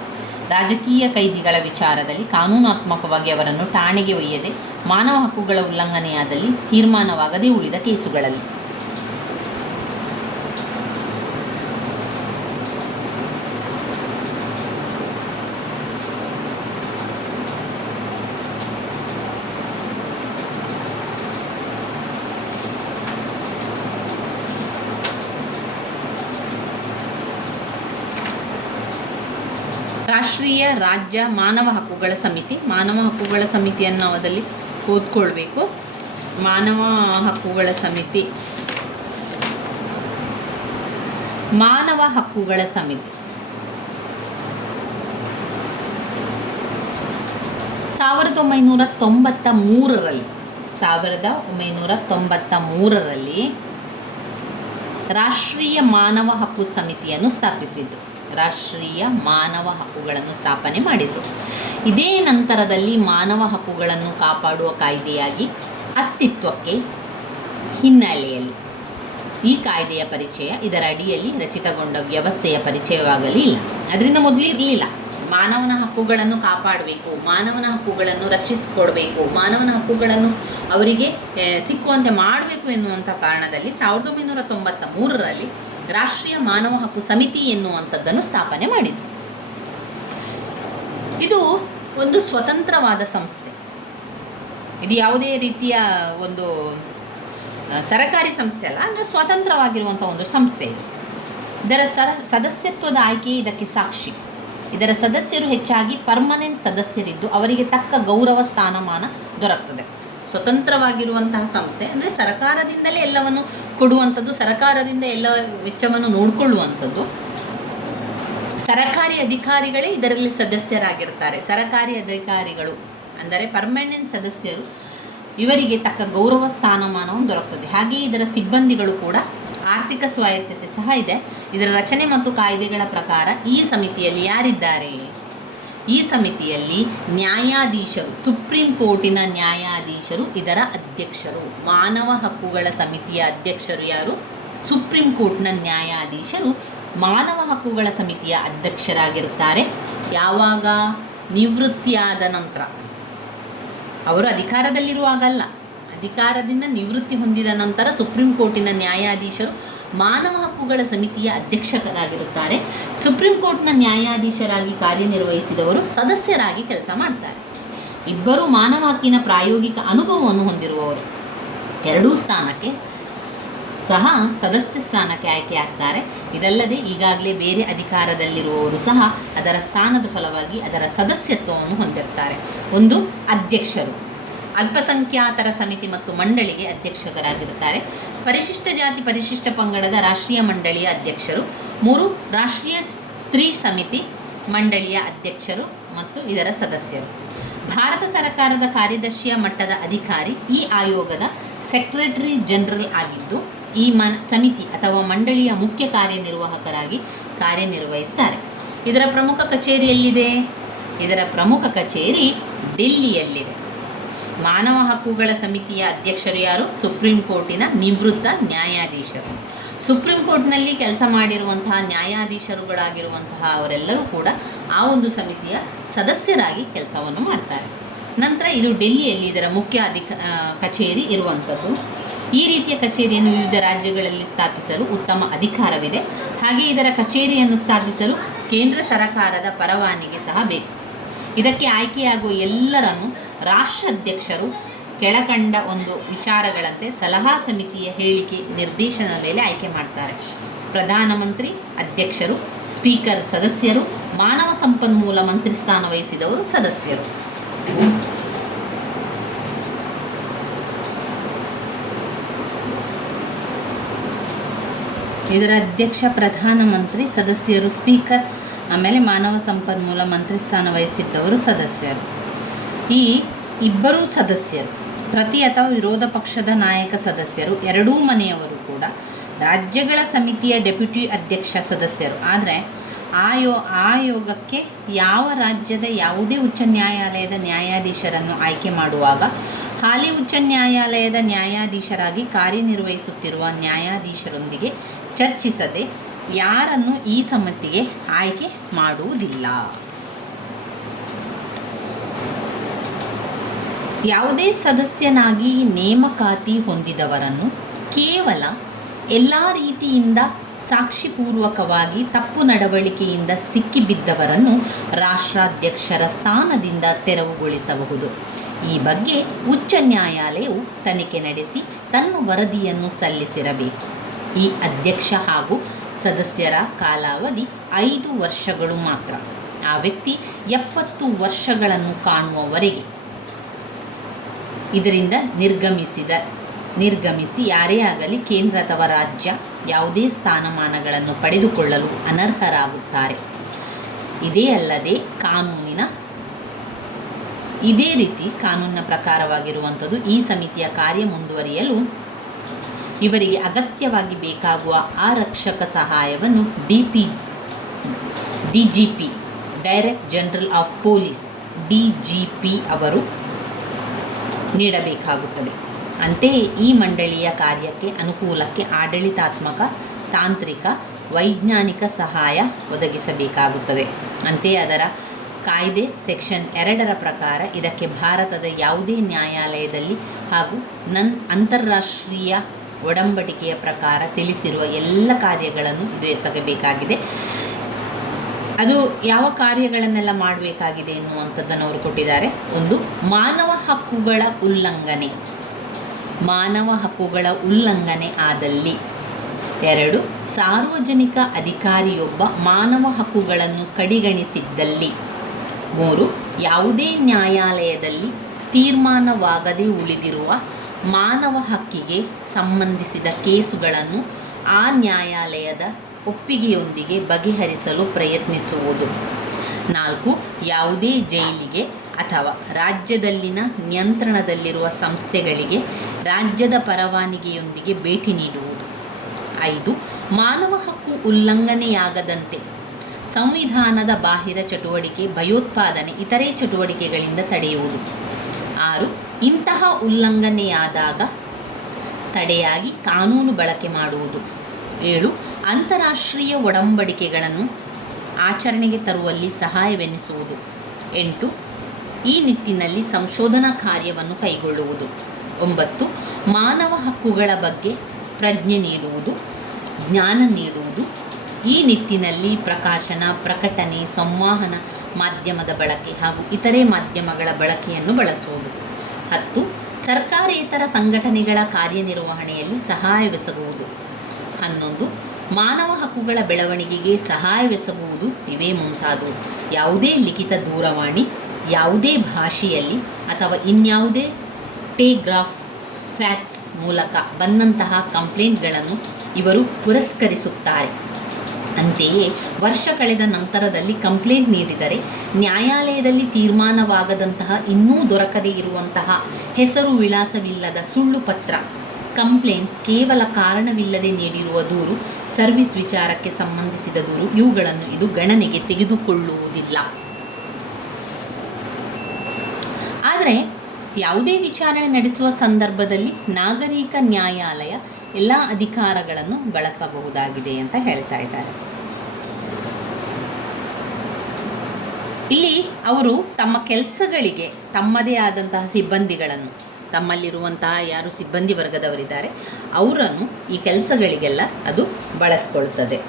ರಾಜಕೀಯ ಕೈದಿಗಳ ವಿಚಾರದಲ್ಲಿ ಕಾನೂನಾತ್ಮಕವಾಗಿ ಅವರನ್ನು ಠಾಣೆಗೆ ಒಯ್ಯದೆ ಮಾನವ ಹಕ್ಕುಗಳ ಉಲ್ಲಂಘನೆಯಾದಲ್ಲಿ ತೀರ್ಮಾನವಾಗದೇ ಉಳಿದ ಕೇಸುಗಳಲ್ಲಿ. ರಾಷ್ಟ್ರೀಯ ರಾಜ್ಯ ಮಾನವ ಹಕ್ಕುಗಳ ಸಮಿತಿ. ಮಾನವ ಹಕ್ಕುಗಳ ಸಮಿತಿಯನ್ನು ನಾವು ಅದರಲ್ಲಿ ಓದ್ಕೊಳ್ಬೇಕು. ಮಾನವ ಹಕ್ಕುಗಳ ಸಮಿತಿ, ಮಾನವ ಹಕ್ಕುಗಳ ಸಮಿತಿ 1993ರಲ್ಲಿ ರಾಷ್ಟ್ರೀಯ ಮಾನವ ಹಕ್ಕು ಸಮಿತಿಯನ್ನು ಸ್ಥಾಪಿಸಿದ್ದು. ರಾಷ್ಟ್ರೀಯ ಮಾನವ ಹಕ್ಕುಗಳನ್ನು ಸ್ಥಾಪನೆ ಮಾಡಿದರು. ಇದೇ ನಂತರದಲ್ಲಿ ಮಾನವ ಹಕ್ಕುಗಳನ್ನು ಕಾಪಾಡುವ ಕಾಯ್ದೆಯಾಗಿ ಅಸ್ತಿತ್ವಕ್ಕೆ ಹಿನ್ನೆಲೆಯಲ್ಲಿ ಈ ಕಾಯ್ದೆಯ ಪರಿಚಯ, ಇದರ ಅಡಿಯಲ್ಲಿ ರಚಿತಗೊಂಡ ವ್ಯವಸ್ಥೆಯ ಪರಿಚಯವಾಗಲಿಲ್ಲ. ಅದರಿಂದ ಮೊದಲು ಇರಲಿಲ್ಲ. ಮಾನವನ ಹಕ್ಕುಗಳನ್ನು ಕಾಪಾಡಬೇಕು, ಮಾನವನ ಹಕ್ಕುಗಳನ್ನು ರಕ್ಷಿಸಿಕೊಡಬೇಕು, ಮಾನವನ ಹಕ್ಕುಗಳನ್ನು ಅವರಿಗೆ ಸಿಕ್ಕುವಂತೆ ಮಾಡಬೇಕು ಎನ್ನುವಂಥ ಕಾರಣದಲ್ಲಿ 1993ರಲ್ಲಿ ರಾಷ್ಟ್ರೀಯ ಮಾನವ ಹಕ್ಕು ಸಮಿತಿ ಎನ್ನುವಂಥದ್ದನ್ನು ಸ್ಥಾಪನೆ ಮಾಡಿದರು. ಇದು ಒಂದು ಸ್ವತಂತ್ರವಾದ ಸಂಸ್ಥೆ. ಇದು ಯಾವುದೇ ರೀತಿಯ ಒಂದು ಸರಕಾರಿ ಸಂಸ್ಥೆ ಅಲ್ಲ, ಅಂದರೆ ಸ್ವತಂತ್ರವಾಗಿರುವಂಥ ಒಂದು ಸಂಸ್ಥೆ ಇದು. ಇದರ ಸದಸ್ಯತ್ವದ ಆಯ್ಕೆ ಇದಕ್ಕೆ ಸಾಕ್ಷಿ. ಇದರ ಸದಸ್ಯರು ಹೆಚ್ಚಾಗಿ ಪರ್ಮನೆಂಟ್ ಸದಸ್ಯರಿದ್ದು ಅವರಿಗೆ ತಕ್ಕ ಗೌರವ ಸ್ಥಾನಮಾನ ದೊರಕ್ತದೆ. ಸ್ವತಂತ್ರವಾಗಿರುವಂತಹ ಸಂಸ್ಥೆ ಅಂದರೆ ಸರ್ಕಾರದಿಂದಲೇ ಎಲ್ಲವನ್ನು ಕೊಡುವಂಥದ್ದು, ಸರ್ಕಾರದಿಂದ ಎಲ್ಲ ವೆಚ್ಚವನ್ನು ನೋಡಿಕೊಳ್ಳುವಂಥದ್ದು. ಸರಕಾರಿ ಅಧಿಕಾರಿಗಳೇ ಇದರಲ್ಲಿ ಸದಸ್ಯರಾಗಿರ್ತಾರೆ. ಸರಕಾರಿ ಅಧಿಕಾರಿಗಳು ಅಂದರೆ ಪರ್ಮನೆಂಟ್ ಸದಸ್ಯರು, ಇವರಿಗೆ ತಕ್ಕ ಗೌರವ ಸ್ಥಾನಮಾನವನ್ನು ದೊರಕುತ್ತದೆ. ಹಾಗೆಯೇ ಇದರ ಸಿಬ್ಬಂದಿಗಳು ಕೂಡ ಆರ್ಥಿಕ ಸ್ವಾಯತ್ತತೆ ಸಹ ಇದೆ. ಇದರ ರಚನೆ ಮತ್ತು ಕಾಯ್ದೆಗಳ ಪ್ರಕಾರ ಈ ಸಮಿತಿಯಲ್ಲಿ ಯಾರಿದ್ದಾರೆ? ಈ ಸಮಿತಿಯಲ್ಲಿ ನ್ಯಾಯಾಧೀಶರು, ಸುಪ್ರೀಂ ಕೋರ್ಟಿನ ನ್ಯಾಯಾಧೀಶರು ಇದರ ಅಧ್ಯಕ್ಷರು. ಮಾನವ ಹಕ್ಕುಗಳ ಸಮಿತಿಯ ಅಧ್ಯಕ್ಷರು ಯಾರು? ಸುಪ್ರೀಂ ಕೋರ್ಟ್ನ ನ್ಯಾಯಾಧೀಶರು ಮಾನವ ಹಕ್ಕುಗಳ ಸಮಿತಿಯ ಅಧ್ಯಕ್ಷರಾಗಿರ್ತಾರೆ. ಯಾವಾಗ? ನಿವೃತ್ತಿಯಾದ ನಂತರ. ಅವರು ಅಧಿಕಾರದಲ್ಲಿರುವಾಗಲ್ಲ, ಅಧಿಕಾರದಿಂದ ನಿವೃತ್ತಿ ಹೊಂದಿದ ನಂತರ ಸುಪ್ರೀಂ ಕೋರ್ಟಿನ ನ್ಯಾಯಾಧೀಶರು ಮಾನವ ಹಕ್ಕುಗಳ ಸಮಿತಿಯ ಅಧ್ಯಕ್ಷರಾಗಿರುತ್ತಾರೆ. ಸುಪ್ರೀಂ ಕೋರ್ಟ್ನ ನ್ಯಾಯಾಧೀಶರಾಗಿ ಕಾರ್ಯನಿರ್ವಹಿಸಿದವರು ಸದಸ್ಯರಾಗಿ ಕೆಲಸ ಮಾಡ್ತಾರೆ. ಇಬ್ಬರು ಮಾನವ ಹಕ್ಕಿನ ಪ್ರಾಯೋಗಿಕ ಅನುಭವವನ್ನು ಹೊಂದಿರುವವರು ಎರಡೂ ಸ್ಥಾನಕ್ಕೆ ಸಹ ಸದಸ್ಯ ಸ್ಥಾನಕ್ಕೆ ಆಯ್ಕೆಯಾಗ್ತಾರೆ. ಇದಲ್ಲದೆ ಈಗಾಗಲೇ ಬೇರೆ ಅಧಿಕಾರದಲ್ಲಿರುವವರು ಸಹ ಅದರ ಸ್ಥಾನದ ಫಲವಾಗಿ ಅದರ ಸದಸ್ಯತ್ವವನ್ನು ಹೊಂದಿರ್ತಾರೆ. ಒಂದು ಅಧ್ಯಕ್ಷರು, ಅಲ್ಪಸಂಖ್ಯಾತರ ಸಮಿತಿ ಮತ್ತು ಮಂಡಳಿಗೆ ಅಧ್ಯಕ್ಷರಾಗಿರುತ್ತಾರೆ. ಪರಿಶಿಷ್ಟ ಜಾತಿ ಪರಿಶಿಷ್ಟ ಪಂಗಡದ ರಾಷ್ಟ್ರೀಯ ಮಂಡಳಿಯ ಅಧ್ಯಕ್ಷರು. 3 ರಾಷ್ಟ್ರೀಯ ಸ್ತ್ರೀ ಸಮಿತಿ ಮಂಡಳಿಯ ಅಧ್ಯಕ್ಷರು ಮತ್ತು ಇದರ ಸದಸ್ಯರು. ಭಾರತ ಸರ್ಕಾರದ ಕಾರ್ಯದರ್ಶಿಯ ಮಟ್ಟದ ಅಧಿಕಾರಿ ಈ ಆಯೋಗದ ಸೆಕ್ರೆಟರಿ ಜನರಲ್ ಆಗಿದ್ದು ಈ ಸಮಿತಿ ಅಥವಾ ಮಂಡಳಿಯ ಮುಖ್ಯ ಕಾರ್ಯನಿರ್ವಾಹಕರಾಗಿ ಕಾರ್ಯನಿರ್ವಹಿಸ್ತಾರೆ. ಇದರ ಪ್ರಮುಖ ಕಚೇರಿ ಎಲ್ಲಿದೆ? ಇದರ ಪ್ರಮುಖ ಕಚೇರಿ ಡೆಲ್ಲಿಯಲ್ಲಿದೆ. ಮಾನವ ಹಕ್ಕುಗಳ ಸಮಿತಿಯ ಅಧ್ಯಕ್ಷರು ಯಾರು? ಸುಪ್ರೀಂ ಕೋರ್ಟಿನ ನಿವೃತ್ತ ನ್ಯಾಯಾಧೀಶರು. ಸುಪ್ರೀಂ ಕೋರ್ಟ್ನಲ್ಲಿ ಕೆಲಸ ಮಾಡಿರುವಂತಹ ನ್ಯಾಯಾಧೀಶರುಗಳಾಗಿರುವಂತಹ ಅವರೆಲ್ಲರೂ ಕೂಡ ಆ ಒಂದು ಸಮಿತಿಯ ಸದಸ್ಯರಾಗಿ ಕೆಲಸವನ್ನು ಮಾಡ್ತಾರೆ. ನಂತರ ಇದು ಡೆಲ್ಲಿಯಲ್ಲಿ ಇದರ ಮುಖ್ಯ ಕಚೇರಿ ಇರುವಂಥದ್ದು. ಈ ರೀತಿಯ ಕಚೇರಿಯನ್ನು ವಿವಿಧ ರಾಜ್ಯಗಳಲ್ಲಿ ಸ್ಥಾಪಿಸಲು ಉತ್ತಮ ಅಧಿಕಾರವಿದೆ. ಹಾಗೆ ಇದರ ಕಚೇರಿಯನ್ನು ಸ್ಥಾಪಿಸಲು ಕೇಂದ್ರ ಸರ್ಕಾರದ ಪರವಾನಗಿ ಸಹ ಬೇಕು. ಇದಕ್ಕೆ ಆಯ್ಕೆಯಾಗುವ ಎಲ್ಲರನ್ನು ರಾಷ್ಟ್ರಾಧ್ಯಕ್ಷರು ಕೆಳಕಂಡ ಒಂದು ವಿಚಾರಗಳಂತೆ ಸಲಹಾ ಸಮಿತಿಯ ಹೇಳಿಕೆ ನಿರ್ದೇಶನದ ಮೇಲೆ ಆಯ್ಕೆ ಮಾಡ್ತಾರೆ. ಪ್ರಧಾನಮಂತ್ರಿ ಅಧ್ಯಕ್ಷರು, ಸ್ಪೀಕರ್ ಸದಸ್ಯರು, ಮಾನವ ಸಂಪನ್ಮೂಲ ಮಂತ್ರಿ ಸ್ಥಾನ ವಹಿಸಿದವರು ಸದಸ್ಯರು. ಇದರ ಅಧ್ಯಕ್ಷ ಪ್ರಧಾನಮಂತ್ರಿ, ಸದಸ್ಯರು ಸ್ಪೀಕರ್, ಆಮೇಲೆ ಮಾನವ ಸಂಪನ್ಮೂಲ ಮಂತ್ರಿ ಸ್ಥಾನ ವಹಿಸಿದ್ದವರು ಸದಸ್ಯರು. ಈ ಇಬ್ಬರೂ ಸದಸ್ಯರು ಪ್ರತಿ ಅಥವಾ ವಿರೋಧ ಪಕ್ಷದ ನಾಯಕ ಸದಸ್ಯರು, ಎರಡೂ ಮನೆಯವರು ಕೂಡ ರಾಜ್ಯಗಳ ಸಮಿತಿಯ ಡೆಪ್ಯೂಟಿ ಅಧ್ಯಕ್ಷ ಸದಸ್ಯರು. ಆದರೆ ಆಯೋಗಕ್ಕೆ ಯಾವ ರಾಜ್ಯದ ಯಾವುದೇ ಉಚ್ಚ ನ್ಯಾಯಾಲಯದ ನ್ಯಾಯಾಧೀಶರನ್ನು ಆಯ್ಕೆ ಮಾಡುವಾಗ ಹಾಲಿ ಉಚ್ಚ ನ್ಯಾಯಾಲಯದ ನ್ಯಾಯಾಧೀಶರಾಗಿ ಕಾರ್ಯನಿರ್ವಹಿಸುತ್ತಿರುವ ನ್ಯಾಯಾಧೀಶರೊಂದಿಗೆ ಚರ್ಚಿಸದೆ ಯಾರನ್ನು ಈ ಸಮಿತಿಗೆ ಆಯ್ಕೆ ಮಾಡುವುದಿಲ್ಲ. ಯಾವುದೇ ಸದಸ್ಯನಾಗಿ ನೇಮಕಾತಿ ಹೊಂದಿದವರನ್ನು ಕೇವಲ ಎಲ್ಲ ರೀತಿಯಿಂದ ಸಾಕ್ಷಿಪೂರ್ವಕವಾಗಿ ತಪ್ಪು ನಡವಳಿಕೆಯಿಂದ ಸಿಕ್ಕಿಬಿದ್ದವರನ್ನು ರಾಷ್ಟ್ರಾಧ್ಯಕ್ಷರ ಸ್ಥಾನದಿಂದ ತೆರವುಗೊಳಿಸಬಹುದು. ಈ ಬಗ್ಗೆ ಉಚ್ಚ ನ್ಯಾಯಾಲಯವು ತನಿಖೆ ನಡೆಸಿ ತನ್ನ ವರದಿಯನ್ನು ಸಲ್ಲಿಸಿರಬೇಕು. ಈ ಅಧ್ಯಕ್ಷ ಹಾಗೂ ಸದಸ್ಯರ ಕಾಲಾವಧಿ 5 ವರ್ಷಗಳು ಮಾತ್ರ. ಆ ವ್ಯಕ್ತಿ 70 ವರ್ಷಗಳನ್ನು ಕಾಣುವವರೆಗೆ ಇದರಿಂದ ನಿರ್ಗಮಿಸಿ ಯಾರೇ ಆಗಲಿ ಕೇಂದ್ರ ಅಥವಾ ರಾಜ್ಯ ಯಾವುದೇ ಸ್ಥಾನಮಾನಗಳನ್ನು ಪಡೆದುಕೊಳ್ಳಲು ಅನರ್ಹರಾಗುತ್ತಾರೆ. ಇದೇ ರೀತಿ ಕಾನೂನಿನ ಪ್ರಕಾರವಾಗಿರುವಂಥದ್ದು ಈ ಸಮಿತಿಯ ಕಾರ್ಯ ಮುಂದುವರಿಯಲು ಇವರಿಗೆ ಅಗತ್ಯವಾಗಿ ಬೇಕಾಗುವ ಆರಕ್ಷಕ ಸಹಾಯವನ್ನು DGP direct general of police DGP ಅವರು ನೀಡಬೇಕಾಗುತ್ತದೆ. ಅಂತೆಯೇ ಈ ಮಂಡಳಿಯ ಕಾರ್ಯಕ್ಕೆ ಅನುಕೂಲಕ್ಕೆ ಆಡಳಿತಾತ್ಮಕ, ತಾಂತ್ರಿಕ, ವೈಜ್ಞಾನಿಕ ಸಹಾಯ ಒದಗಿಸಬೇಕಾಗುತ್ತದೆ. ಅಂತೆಯೇ ಅದರ ಕಾಯ್ದೆ ಸೆಕ್ಷನ್ 2 ಪ್ರಕಾರ ಇದಕ್ಕೆ ಭಾರತದ ಯಾವುದೇ ನ್ಯಾಯಾಲಯದಲ್ಲಿ ಹಾಗೂ ಅಂತಾರಾಷ್ಟ್ರೀಯ ಒಡಂಬಡಿಕೆಯ ಪ್ರಕಾರ ತಿಳಿಸಿರುವ ಎಲ್ಲ ಕಾರ್ಯಗಳನ್ನು ಇದು ಎಸಗಬೇಕಾಗಿದೆ. ಅದು ಯಾವ ಕಾರ್ಯಗಳನ್ನೆಲ್ಲ ಮಾಡಬೇಕಾಗಿದೆ ಎನ್ನುವಂಥದ್ದನ್ನು ಅವರು ಕೊಟ್ಟಿದ್ದಾರೆ. 1. ಮಾನವ ಹಕ್ಕುಗಳ ಉಲ್ಲಂಘನೆ ಆದಲ್ಲಿ. 2. ಸಾರ್ವಜನಿಕ ಅಧಿಕಾರಿಯೊಬ್ಬ ಮಾನವ ಹಕ್ಕುಗಳನ್ನು ಕಡೆಗಣಿಸಿದ್ದಲ್ಲಿ. 3. ಯಾವುದೇ ನ್ಯಾಯಾಲಯದಲ್ಲಿ ತೀರ್ಮಾನವಾಗದೇ ಉಳಿದಿರುವ ಮಾನವ ಹಕ್ಕಿಗೆ ಸಂಬಂಧಿಸಿದ ಕೇಸುಗಳನ್ನು ಆ ನ್ಯಾಯಾಲಯದ ಒಪ್ಪಿಗೆಯೊಂದಿಗೆ ಬಗೆಹರಿಸಲು ಪ್ರಯತ್ನಿಸುವುದು. 4. ಯಾವುದೇ ಜೈಲಿಗೆ ಅಥವಾ ರಾಜ್ಯದಲ್ಲಿನ ನಿಯಂತ್ರಣದಲ್ಲಿರುವ ಸಂಸ್ಥೆಗಳಿಗೆ ರಾಜ್ಯದ ಪರವಾನಗಿಯೊಂದಿಗೆ ಭೇಟಿ ನೀಡುವುದು. 5. ಮಾನವ ಹಕ್ಕು ಉಲ್ಲಂಘನೆಯಾಗದಂತೆ ಸಂವಿಧಾನದ ಬಾಹಿರ ಚಟುವಟಿಕೆ, ಭಯೋತ್ಪಾದನೆ, ಇತರೆ ಚಟುವಟಿಕೆಗಳಿಂದ ತಡೆಯುವುದು. 6. ಇಂತಹ ಉಲ್ಲಂಘನೆಯಾದಾಗ ತಡೆಯಾಗಿ ಕಾನೂನು ಬಳಕೆ ಮಾಡುವುದು. 7. ಅಂತಾರಾಷ್ಟ್ರೀಯ ಒಡಂಬಡಿಕೆಗಳನ್ನು ಆಚರಣೆಗೆ ತರುವಲ್ಲಿ ಸಹಾಯವೆನಿಸುವುದು. 8. ಈ ನಿಟ್ಟಿನಲ್ಲಿ ಸಂಶೋಧನಾ ಕಾರ್ಯವನ್ನು ಕೈಗೊಳ್ಳುವುದು. 9. ಮಾನವ ಹಕ್ಕುಗಳ ಬಗ್ಗೆ ಪ್ರಜ್ಞೆ ನೀಡುವುದು, ಜ್ಞಾನ ನೀಡುವುದು. ಈ ನಿಟ್ಟಿನಲ್ಲಿ ಪ್ರಕಾಶನ, ಪ್ರಕಟಣೆ, ಸಂವಹನ ಮಾಧ್ಯಮದ ಬಳಕೆ ಹಾಗೂ ಇತರೆ ಮಾಧ್ಯಮಗಳ ಬಳಕೆಯನ್ನು ಬಳಸುವುದು. 10. ಸರ್ಕಾರೇತರ ಸಂಘಟನೆಗಳ ಕಾರ್ಯನಿರ್ವಹಣೆಯಲ್ಲಿ ಸಹಾಯವೆಸಗುವುದು. 11. ಮಾನವ ಹಕ್ಕುಗಳ ಬೆಳವಣಿಗೆಗೆ ಸಹಾಯವೆಸಗುವುದು. ಇವೇ ಮುಂತಾದವು. ಯಾವುದೇ ಲಿಖಿತ ದೂರವಾಣಿ, ಯಾವುದೇ ಭಾಷೆಯಲ್ಲಿ ಅಥವಾ ಇನ್ಯಾವುದೇ ಟೆಲಿಗ್ರಾಫ್, ಫ್ಯಾಕ್ಸ್ ಮೂಲಕ ಬಂದಂತಹ ಕಂಪ್ಲೇಂಟ್ಗಳನ್ನು ಇವರು ಪುರಸ್ಕರಿಸುತ್ತಾರೆ. ಅಂತೆಯೇ ವರ್ಷ ಕಳೆದ ನಂತರದಲ್ಲಿ ಕಂಪ್ಲೇಂಟ್ ನೀಡಿದರೆ ನ್ಯಾಯಾಲಯದಲ್ಲಿ ತೀರ್ಮಾನವಾಗದಂತಹ, ಇನ್ನೂ ದೊರಕದೇ ಇರುವಂತಹ, ಹೆಸರು ವಿಳಾಸವಿಲ್ಲದ ಸುಳ್ಳು ಪತ್ರ, ಕಂಪ್ಲೇಂಟ್ಸ್, ಕೇವಲ ಕಾರಣವಿಲ್ಲದೆ ನೀಡಿರುವ ದೂರು, ಸರ್ವಿಸ್ ವಿಚಾರಕ್ಕೆ ಸಂಬಂಧಿಸಿದ ದೂರು, ಇವುಗಳನ್ನು ಇದು ಗಣನೆಗೆ ತೆಗೆದುಕೊಳ್ಳುವುದಿಲ್ಲ. ಆದರೆ ಯಾವುದೇ ವಿಚಾರಣೆ ನಡೆಸುವ ಸಂದರ್ಭದಲ್ಲಿ ನಾಗರಿಕ ನ್ಯಾಯಾಲಯ ಎಲ್ಲ ಅಧಿಕಾರಗಳನ್ನು ಬಳಸಬಹುದಾಗಿದೆ ಅಂತ ಹೇಳ್ತಾ ಇದ್ದಾರೆ. ಇಲ್ಲಿ ಅವರು ತಮ್ಮ ಕೆಲಸಗಳಿಗೆ ತಮ್ಮದೇ ಆದಂತಹ ಸಿಬ್ಬಂದಿಗಳನ್ನು, ತಮ್ಮಲ್ಲಿರುವಂತಹ ಯಾರು ಸಿಬ್ಬಂದಿ ವರ್ಗದವರಿದ್ದಾರೆ ಅವರನ್ನು ಈ ಕೆಲಸಗಳಿಗೆಲ್ಲ ಅದು ಬಳಸ್ಕೊಳ್ತದೆ.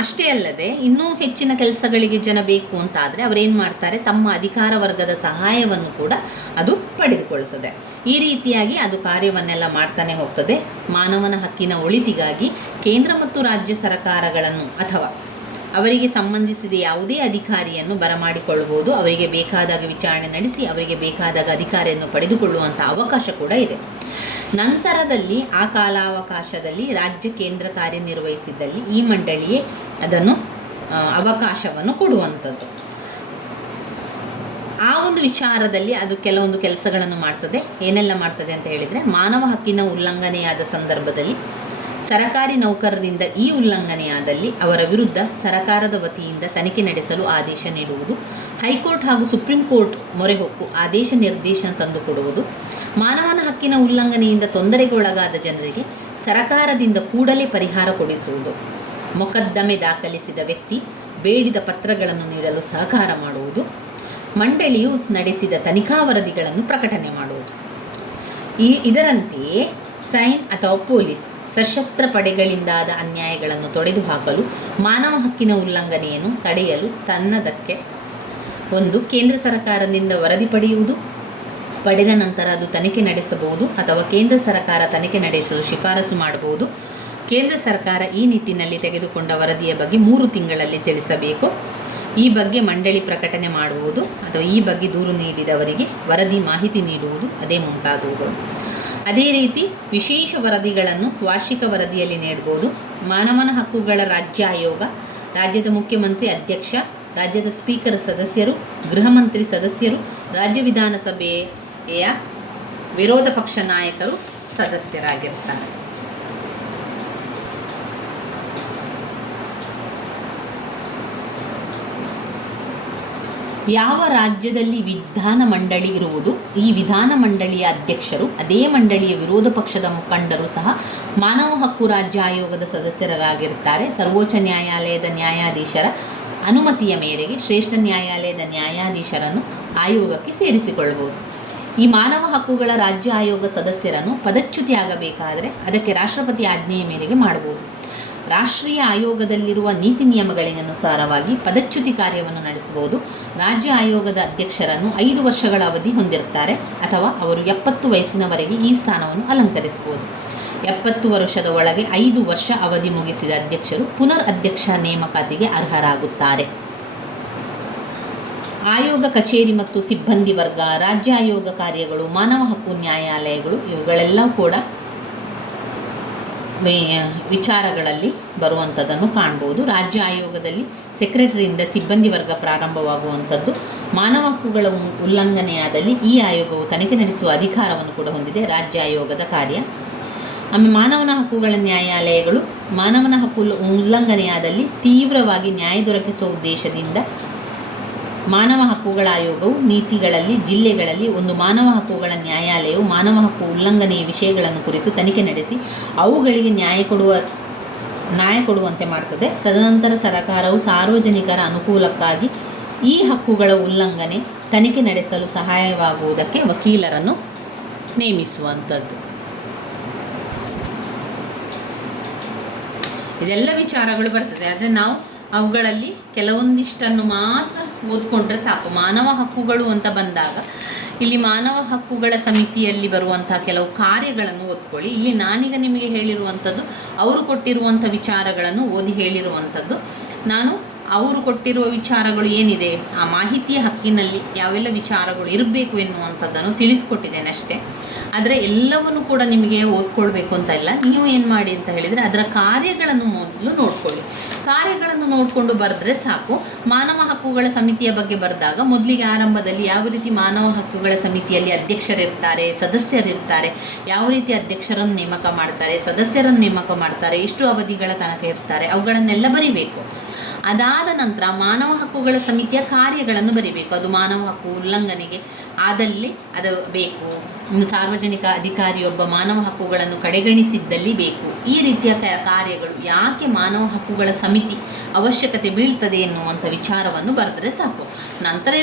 ಅಷ್ಟೇ ಅಲ್ಲದೆ ಇನ್ನೂ ಹೆಚ್ಚಿನ ಕೆಲಸಗಳಿಗೆ ಜನ ಬೇಕು ಅಂತಾದರೆ ಅವರೇನು ಮಾಡ್ತಾರೆ, ತಮ್ಮ ಅಧಿಕಾರ ವರ್ಗದ ಸಹಾಯವನ್ನು ಕೂಡ ಅದು ಪಡೆದುಕೊಳ್ತದೆ. ಈ ರೀತಿಯಾಗಿ ಅದು ಕಾರ್ಯವನ್ನೆಲ್ಲ ಮಾಡ್ತಾನೆ ಹೋಗ್ತದೆ. ಮಾನವನ ಹಕ್ಕಿನ ಒಳಿತಿಗಾಗಿ ಕೇಂದ್ರ ಮತ್ತು ರಾಜ್ಯ ಸರ್ಕಾರಗಳನ್ನು ಅಥವಾ ಅವರಿಗೆ ಸಂಬಂಧಿಸಿದ ಯಾವುದೇ ಅಧಿಕಾರಿಯನ್ನು ಬರಮಾಡಿಕೊಳ್ಳಬಹುದು. ಅವರಿಗೆ ಬೇಕಾದಾಗ ವಿಚಾರಣೆ ನಡೆಸಿ ಅವರಿಗೆ ಬೇಕಾದಾಗ ಅಧಿಕಾರಿಯನ್ನು ಪಡೆದುಕೊಳ್ಳುವಂಥ ಅವಕಾಶ ಕೂಡ ಇದೆ. ನಂತರದಲ್ಲಿ ಆ ಕಾಲಾವಕಾಶದಲ್ಲಿ ರಾಜ್ಯ ಕೇಂದ್ರ ಕಾರ್ಯನಿರ್ವಹಿಸಿದ್ದಲ್ಲಿ ಈ ಮಂಡಳಿಯೇ ಅದನ್ನು ಅವಕಾಶವನ್ನು ಕೊಡುವಂಥದ್ದು. ಆ ಒಂದು ವಿಚಾರದಲ್ಲಿ ಅದು ಕೆಲವೊಂದು ಕೆಲಸಗಳನ್ನು ಮಾಡ್ತದೆ. ಏನೆಲ್ಲ ಮಾಡ್ತದೆ ಅಂತ ಹೇಳಿದರೆ, ಮಾನವ ಹಕ್ಕಿನ ಉಲ್ಲಂಘನೆಯಾದ ಸಂದರ್ಭದಲ್ಲಿ ಸರಕಾರಿ ನೌಕರರಿಂದ ಈ ಉಲ್ಲಂಘನೆಯಾದಲ್ಲಿ ಅವರ ವಿರುದ್ಧ ಸರಕಾರದ ವತಿಯಿಂದ ತನಿಖೆ ನಡೆಸಲು ಆದೇಶ ನೀಡುವುದು. ಹೈಕೋರ್ಟ್ ಹಾಗೂ ಸುಪ್ರೀಂ ಕೋರ್ಟ್ ಮೊರೆ ಹೊಕ್ಕು ಆದೇಶ ನಿರ್ದೇಶನ ತಂದುಕೊಡುವುದು. ಮಾನವನ ಹಕ್ಕಿನ ಉಲ್ಲಂಘನೆಯಿಂದ ತೊಂದರೆಗೊಳಗಾದ ಜನರಿಗೆ ಸರಕಾರದಿಂದ ಕೂಡಲೇ ಪರಿಹಾರ ಕೊಡಿಸುವುದು. ಮೊಕದ್ದಮೆ ದಾಖಲಿಸಿದ ವ್ಯಕ್ತಿ ಬೇಡಿದ ಪತ್ರಗಳನ್ನು ನೀಡಲು ಸಹಕಾರ ಮಾಡುವುದು. ಮಂಡಳಿಯು ನಡೆಸಿದ ತನಿಖಾ ವರದಿಗಳನ್ನು ಪ್ರಕಟಣೆ ಮಾಡುವುದು. ಇದರಂತೆಯೇ ಸೈನ್ ಅಥವಾ ಪೊಲೀಸ್ ಸಶಸ್ತ್ರ ಪಡೆಗಳಿಂದಾದ ಅನ್ಯಾಯಗಳನ್ನು ತೊಡೆದುಹಾಕಲು, ಮಾನವ ಹಕ್ಕಿನ ಉಲ್ಲಂಘನೆಯನ್ನು ತಡೆಯಲು ತನ್ನದಕ್ಕೆ 1. ಕೇಂದ್ರ ಸರ್ಕಾರದಿಂದ ವರದಿ ಪಡೆಯುವುದು, ಪಡೆದ ನಂತರ ಅದು ತನಿಖೆ ನಡೆಸಬಹುದು ಅಥವಾ ಕೇಂದ್ರ ಸರ್ಕಾರ ತನಿಖೆ ನಡೆಸಲು ಶಿಫಾರಸು ಮಾಡಬಹುದು. ಕೇಂದ್ರ ಸರ್ಕಾರ ಈ ನಿಟ್ಟಿನಲ್ಲಿ ತೆಗೆದುಕೊಂಡ ವರದಿಯ ಬಗ್ಗೆ 3 ತಿಂಗಳಲ್ಲಿ ತಿಳಿಸಬೇಕು. ಈ ಬಗ್ಗೆ ಮಂಡಳಿ ಪ್ರಕಟಣೆ ಮಾಡುವುದು ಅಥವಾ ಈ ಬಗ್ಗೆ ದೂರು ನೀಡಿದವರಿಗೆ ವರದಿ ಮಾಹಿತಿ ನೀಡುವುದು ಅದೇ ಮುಂತಾದವುಗಳು. ಅದೇ ರೀತಿ ವಿಶೇಷ ವರದಿಗಳನ್ನು ವಾರ್ಷಿಕ ವರದಿಯಲ್ಲಿ ನೀಡಬಹುದು. ಮಾನವನ ಹಕ್ಕುಗಳ ರಾಜ್ಯ ಆಯೋಗ ರಾಜ್ಯದ ಮುಖ್ಯಮಂತ್ರಿ ಅಧ್ಯಕ್ಷ, ರಾಜ್ಯದ ಸ್ಪೀಕರ್ ಸದಸ್ಯರು, ಗೃಹ ಮಂತ್ರಿ ಸದಸ್ಯರು, ರಾಜ್ಯ ವಿಧಾನಸಭೆಯ ವಿರೋಧ ಪಕ್ಷ ನಾಯಕರು ಸದಸ್ಯರಾಗಿರ್ತಾರೆ. ಯಾವ ರಾಜ್ಯದಲ್ಲಿ ವಿಧಾನ ಮಂಡಳಿ ಇರುವುದು, ಈ ವಿಧಾನ ಮಂಡಳಿಯ ಅಧ್ಯಕ್ಷರು, ಅದೇ ಮಂಡಳಿಯ ವಿರೋಧ ಪಕ್ಷದ ಮುಖಂಡರು ಸಹ ಮಾನವ ಹಕ್ಕು ರಾಜ್ಯ ಆಯೋಗದ ಸದಸ್ಯರಾಗಿರ್ತಾರೆ. ಸರ್ವೋಚ್ಚ ನ್ಯಾಯಾಲಯದ ನ್ಯಾಯಾಧೀಶರ ಅನುಮತಿಯ ಮೇರೆಗೆ ಶ್ರೇಷ್ಠ ನ್ಯಾಯಾಲಯದ ನ್ಯಾಯಾಧೀಶರನ್ನು ಆಯೋಗಕ್ಕೆ ಸೇರಿಸಿಕೊಳ್ಳಬಹುದು. ಈ ಮಾನವ ಹಕ್ಕುಗಳ ರಾಜ್ಯ ಆಯೋಗ ಸದಸ್ಯರನ್ನು ಪದಚ್ಯುತಿ ಆಗಬೇಕಾದರೆ ಅದಕ್ಕೆ ರಾಷ್ಟ್ರಪತಿ ಆಜ್ಞೆಯ ಮೇರೆಗೆ ಮಾಡಬಹುದು. ರಾಷ್ಟ್ರೀಯ ಆಯೋಗದಲ್ಲಿರುವ ನೀತಿ ನಿಯಮಗಳಿಗನುಸಾರವಾಗಿ ಪದಚ್ಯುತಿ ಕಾರ್ಯವನ್ನು ನಡೆಸಬಹುದು. ರಾಜ್ಯ ಆಯೋಗದ ಅಧ್ಯಕ್ಷರನ್ನು 5 ವರ್ಷಗಳ ಅವಧಿ ಹೊಂದಿರುತ್ತಾರೆ ಅಥವಾ ಅವರು 70 ವಯಸ್ಸಿನವರೆಗೆ ಈ ಸ್ಥಾನವನ್ನು ಅಲಂಕರಿಸಬಹುದು. 70 ವರ್ಷದ ಒಳಗೆ 5 ವರ್ಷ ಅವಧಿ ಮುಗಿಸಿದ ಅಧ್ಯಕ್ಷರು ಪುನರ್ ಅಧ್ಯಕ್ಷ ನೇಮಕಾತಿಗೆ ಅರ್ಹರಾಗುತ್ತಾರೆ. ಆಯೋಗ ಕಚೇರಿ ಮತ್ತು ಸಿಬ್ಬಂದಿ ವರ್ಗ, ರಾಜ್ಯ ಆಯೋಗ ಕಾರ್ಯಗಳು, ಮಾನವ ಹಕ್ಕು ನ್ಯಾಯಾಲಯಗಳು ಇವುಗಳೆಲ್ಲ ಕೂಡ ವಿಚಾರಗಳಲ್ಲಿ ಬರುವಂಥದ್ದನ್ನು ಕಾಣ್ಬೋದು. ರಾಜ್ಯ ಆಯೋಗದಲ್ಲಿ ಸೆಕ್ರೆಟರಿಯಿಂದ ಸಿಬ್ಬಂದಿ ವರ್ಗ ಪ್ರಾರಂಭವಾಗುವಂಥದ್ದು. ಮಾನವ ಹಕ್ಕುಗಳ ಉಲ್ಲಂಘನೆಯಾದಲ್ಲಿ ಈ ಆಯೋಗವು ತನಿಖೆ ನಡೆಸುವ ಅಧಿಕಾರವನ್ನು ಕೂಡ ಹೊಂದಿದೆ. ರಾಜ್ಯ ಆಯೋಗದ ಕಾರ್ಯ. ಆಮೇಲೆ ಮಾನವನ ಹಕ್ಕುಗಳ ನ್ಯಾಯಾಲಯಗಳು ಮಾನವನ ಹಕ್ಕು ಉಲ್ಲಂಘನೆಯಾದಲ್ಲಿ ತೀವ್ರವಾಗಿ ನ್ಯಾಯ ದೊರಕಿಸುವ ಉದ್ದೇಶದಿಂದ ಮಾನವ ಹಕ್ಕುಗಳ ಆಯೋಗವು ನೀತಿಗಳಲ್ಲಿ ಜಿಲ್ಲೆಗಳಲ್ಲಿ ಒಂದು ಮಾನವ ಹಕ್ಕುಗಳ ನ್ಯಾಯಾಲಯವು ಮಾನವ ಹಕ್ಕು ಉಲ್ಲಂಘನೆಯ ವಿಷಯಗಳನ್ನು ಕುರಿತು ತನಿಖೆ ನಡೆಸಿ ಅವುಗಳಿಗೆ ನ್ಯಾಯ ಕೊಡುವಂತೆ ಮಾಡ್ತದೆ. ತದನಂತರ ಸರ್ಕಾರವು ಸಾರ್ವಜನಿಕರ ಅನುಕೂಲಕ್ಕಾಗಿ ಈ ಹಕ್ಕುಗಳ ಉಲ್ಲಂಘನೆ ತನಿಖೆ ನಡೆಸಲು ಸಹಾಯವಾಗುವುದಕ್ಕೆ ವಕೀಲರನ್ನು ನೇಮಿಸುವಂಥದ್ದು. ಇದೆಲ್ಲ ವಿಚಾರಗಳು ಬರ್ತದೆ. ಆದರೆ ನಾವು ಅವುಗಳಲ್ಲಿ ಕೆಲವೊಂದಿಷ್ಟನ್ನು ಮಾತ್ರ ಓದ್ಕೊಂಡ್ರೆ ಸಾಕು. ಮಾನವ ಹಕ್ಕುಗಳು ಅಂತ ಬಂದಾಗ ಇಲ್ಲಿ ಮಾನವ ಹಕ್ಕುಗಳ ಸಮಿತಿಯಲ್ಲಿ ಬರುವಂಥ ಕೆಲವು ಕಾರ್ಯಗಳನ್ನು ಓದ್ಕೊಳ್ಳಿ. ಇಲ್ಲಿ ನಾನೀಗ ನಿಮಗೆ ಹೇಳಿರುವಂಥದ್ದು ಅವರು ಕೊಟ್ಟಿರುವಂಥ ವಿಚಾರಗಳನ್ನು ಓದಿ ಹೇಳಿರುವಂಥದ್ದು. ನಾನು ಅವರು ಕೊಟ್ಟಿರುವ ವಿಚಾರಗಳು ಏನಿದೆ, ಆ ಮಾಹಿತಿಯ ಹಕ್ಕಿನಲ್ಲಿ ಯಾವೆಲ್ಲ ವಿಚಾರಗಳು ಇರಬೇಕು ಎನ್ನುವಂಥದ್ದನ್ನು ತಿಳಿಸ್ಕೊಟ್ಟಿದ್ದೇನೆ ಅಷ್ಟೇ. ಆದರೆ ಎಲ್ಲವನ್ನು ಕೂಡ ನಿಮಗೆ ಓದ್ಕೊಳ್ಬೇಕು ಅಂತ ಇಲ್ಲ. ನೀವು ಏನು ಮಾಡಿ ಅಂತ ಹೇಳಿದರೆ ಅದರ ಕಾರ್ಯಗಳನ್ನು ಮೊದಲು ನೋಡ್ಕೊಳ್ಳಿ. ಕಾರ್ಯಗಳನ್ನು ನೋಡಿಕೊಂಡು ಬರೆದ್ರೆ ಸಾಕು. ಮಾನವ ಹಕ್ಕುಗಳ ಸಮಿತಿಯ ಬಗ್ಗೆ ಬರೆದಾಗ ಮೊದಲಿಗೆ ಆರಂಭದಲ್ಲಿ ಯಾವ ರೀತಿ ಮಾನವ ಹಕ್ಕುಗಳ ಸಮಿತಿಯಲ್ಲಿ ಅಧ್ಯಕ್ಷರಿರ್ತಾರೆ, ಸದಸ್ಯರಿರ್ತಾರೆ, ಯಾವ ರೀತಿ ಅಧ್ಯಕ್ಷರನ್ನು ನೇಮಕ ಮಾಡ್ತಾರೆ, ಸದಸ್ಯರನ್ನು ನೇಮಕ ಮಾಡ್ತಾರೆ, ಎಷ್ಟು ಅವಧಿಗಳ ತನಕ ಇರ್ತಾರೆ, ಅವುಗಳನ್ನೆಲ್ಲ ಬರಿಬೇಕು. ಅದಾದ ನಂತರ ಮಾನವ ಹಕ್ಕುಗಳ ಸಮಿತಿಯ ಕಾರ್ಯಗಳನ್ನು ಬರಿಬೇಕು. ಅದು ಮಾನವ ಹಕ್ಕು ಉಲ್ಲಂಘನೆಗೆ ಆದಲ್ಲಿ ಅದು ಬೇಕು. ಇನ್ನು ಸಾರ್ವಜನಿಕ ಅಧಿಕಾರಿಯೊಬ್ಬ ಮಾನವ ಹಕ್ಕುಗಳನ್ನು ಕಡೆಗಣಿಸಿದ್ದಲ್ಲಿ ಬೇಕು. ಈ ರೀತಿಯ ಕಾರ್ಯಗಳು ಯಾಕೆ ಮಾನವ ಹಕ್ಕುಗಳ ಸಮಿತಿ ಅವಶ್ಯಕತೆ ಬೀಳ್ತದೆ ಎನ್ನುವಂಥ ವಿಚಾರವನ್ನು ಬರೆದ್ರೆ ಸಾಕು. ನಂತರ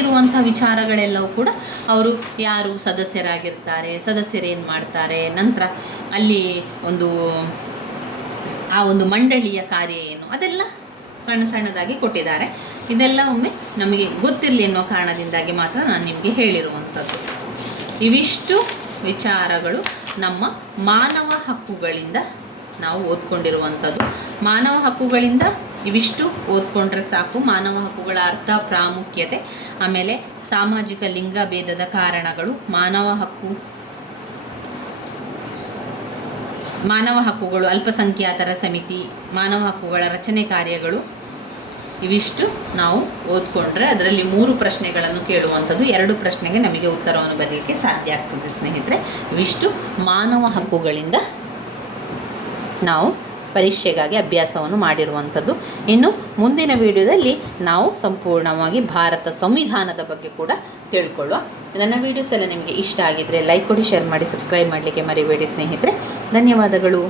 ಇರುವಂಥ ವಿಚಾರಗಳೆಲ್ಲವೂ ಕೂಡ ಅವರು ಯಾರು ಸದಸ್ಯರಾಗಿರ್ತಾರೆ, ಸದಸ್ಯರೇನು ಮಾಡ್ತಾರೆ, ನಂತರ ಅಲ್ಲಿ ಆ ಒಂದು ಮಂಡಳಿಯ ಕಾರ್ಯ ಏನು, ಅದೆಲ್ಲ ಸಣ್ಣದಾಗಿ ಕೊಟ್ಟಿದ್ದಾರೆ. ಇದೆಲ್ಲ ಒಮ್ಮೆ ನಮಗೆ ಗೊತ್ತಿರಲಿ ಎನ್ನುವ ಕಾರಣದಿಂದಾಗಿ ಮಾತ್ರ ನಾನು ನಿಮಗೆ ಹೇಳಿರುವಂಥದ್ದು. ಇವಿಷ್ಟು ವಿಚಾರಗಳು ನಮ್ಮ ಮಾನವ ಹಕ್ಕುಗಳಿಂದ ನಾವು ಓದ್ಕೊಂಡಿರುವಂಥದ್ದು. ಮಾನವ ಹಕ್ಕುಗಳಿಂದ ಇವಿಷ್ಟು ಓದ್ಕೊಂಡ್ರೆ ಸಾಕು. ಮಾನವ ಹಕ್ಕುಗಳ ಅರ್ಥ, ಪ್ರಾಮುಖ್ಯತೆ, ಆಮೇಲೆ ಸಾಮಾಜಿಕ ಲಿಂಗ ಭೇದದ ಕಾರಣಗಳು, ಮಾನವ ಹಕ್ಕುಗಳು, ಅಲ್ಪಸಂಖ್ಯಾತರ ಸಮಿತಿ, ಮಾನವ ಹಕ್ಕುಗಳ ರಚನೆ ಕಾರ್ಯಗಳು, ಇವಿಷ್ಟು ನಾವು ಓದ್ಕೊಂಡ್ರೆ ಅದರಲ್ಲಿ 3 ಪ್ರಶ್ನೆಗಳನ್ನು ಕೇಳುವಂಥದ್ದು. 2 ಪ್ರಶ್ನೆಗೆ ನಮಗೆ ಉತ್ತರವನ್ನು ಬರೆಯಲಿಕ್ಕೆ ಸಾಧ್ಯ ಆಗ್ತದೆ ಸ್ನೇಹಿತರೆ. ಇವಿಷ್ಟು ಮಾನವ ಹಕ್ಕುಗಳಿಂದ ನಾವು ಪರೀಕ್ಷೆಗಾಗಿ ಅಭ್ಯಾಸವನ್ನು ಮಾಡಿರುವಂಥದ್ದು. ಇನ್ನು ಮುಂದಿನ ವಿಡಿಯೋದಲ್ಲಿ ನಾವು ಸಂಪೂರ್ಣವಾಗಿ ಭಾರತ ಸಂವಿಧಾನದ ಬಗ್ಗೆ ಕೂಡ ತಿಳ್ಕೊಳ್ಳುವ. ನನ್ನ ವಿಡಿಯೋಸ್ ಎಲ್ಲ ನಿಮಗೆ ಇಷ್ಟ ಆಗಿದ್ದರೆ ಲೈಕ್ ಕೊಡಿ, ಶೇರ್ ಮಾಡಿ, ಸಬ್ಸ್ಕ್ರೈಬ್ ಮಾಡಲಿಕ್ಕೆ ಮರಿಬೇಡಿ ಸ್ನೇಹಿತರೆ. ಧನ್ಯವಾದಗಳು.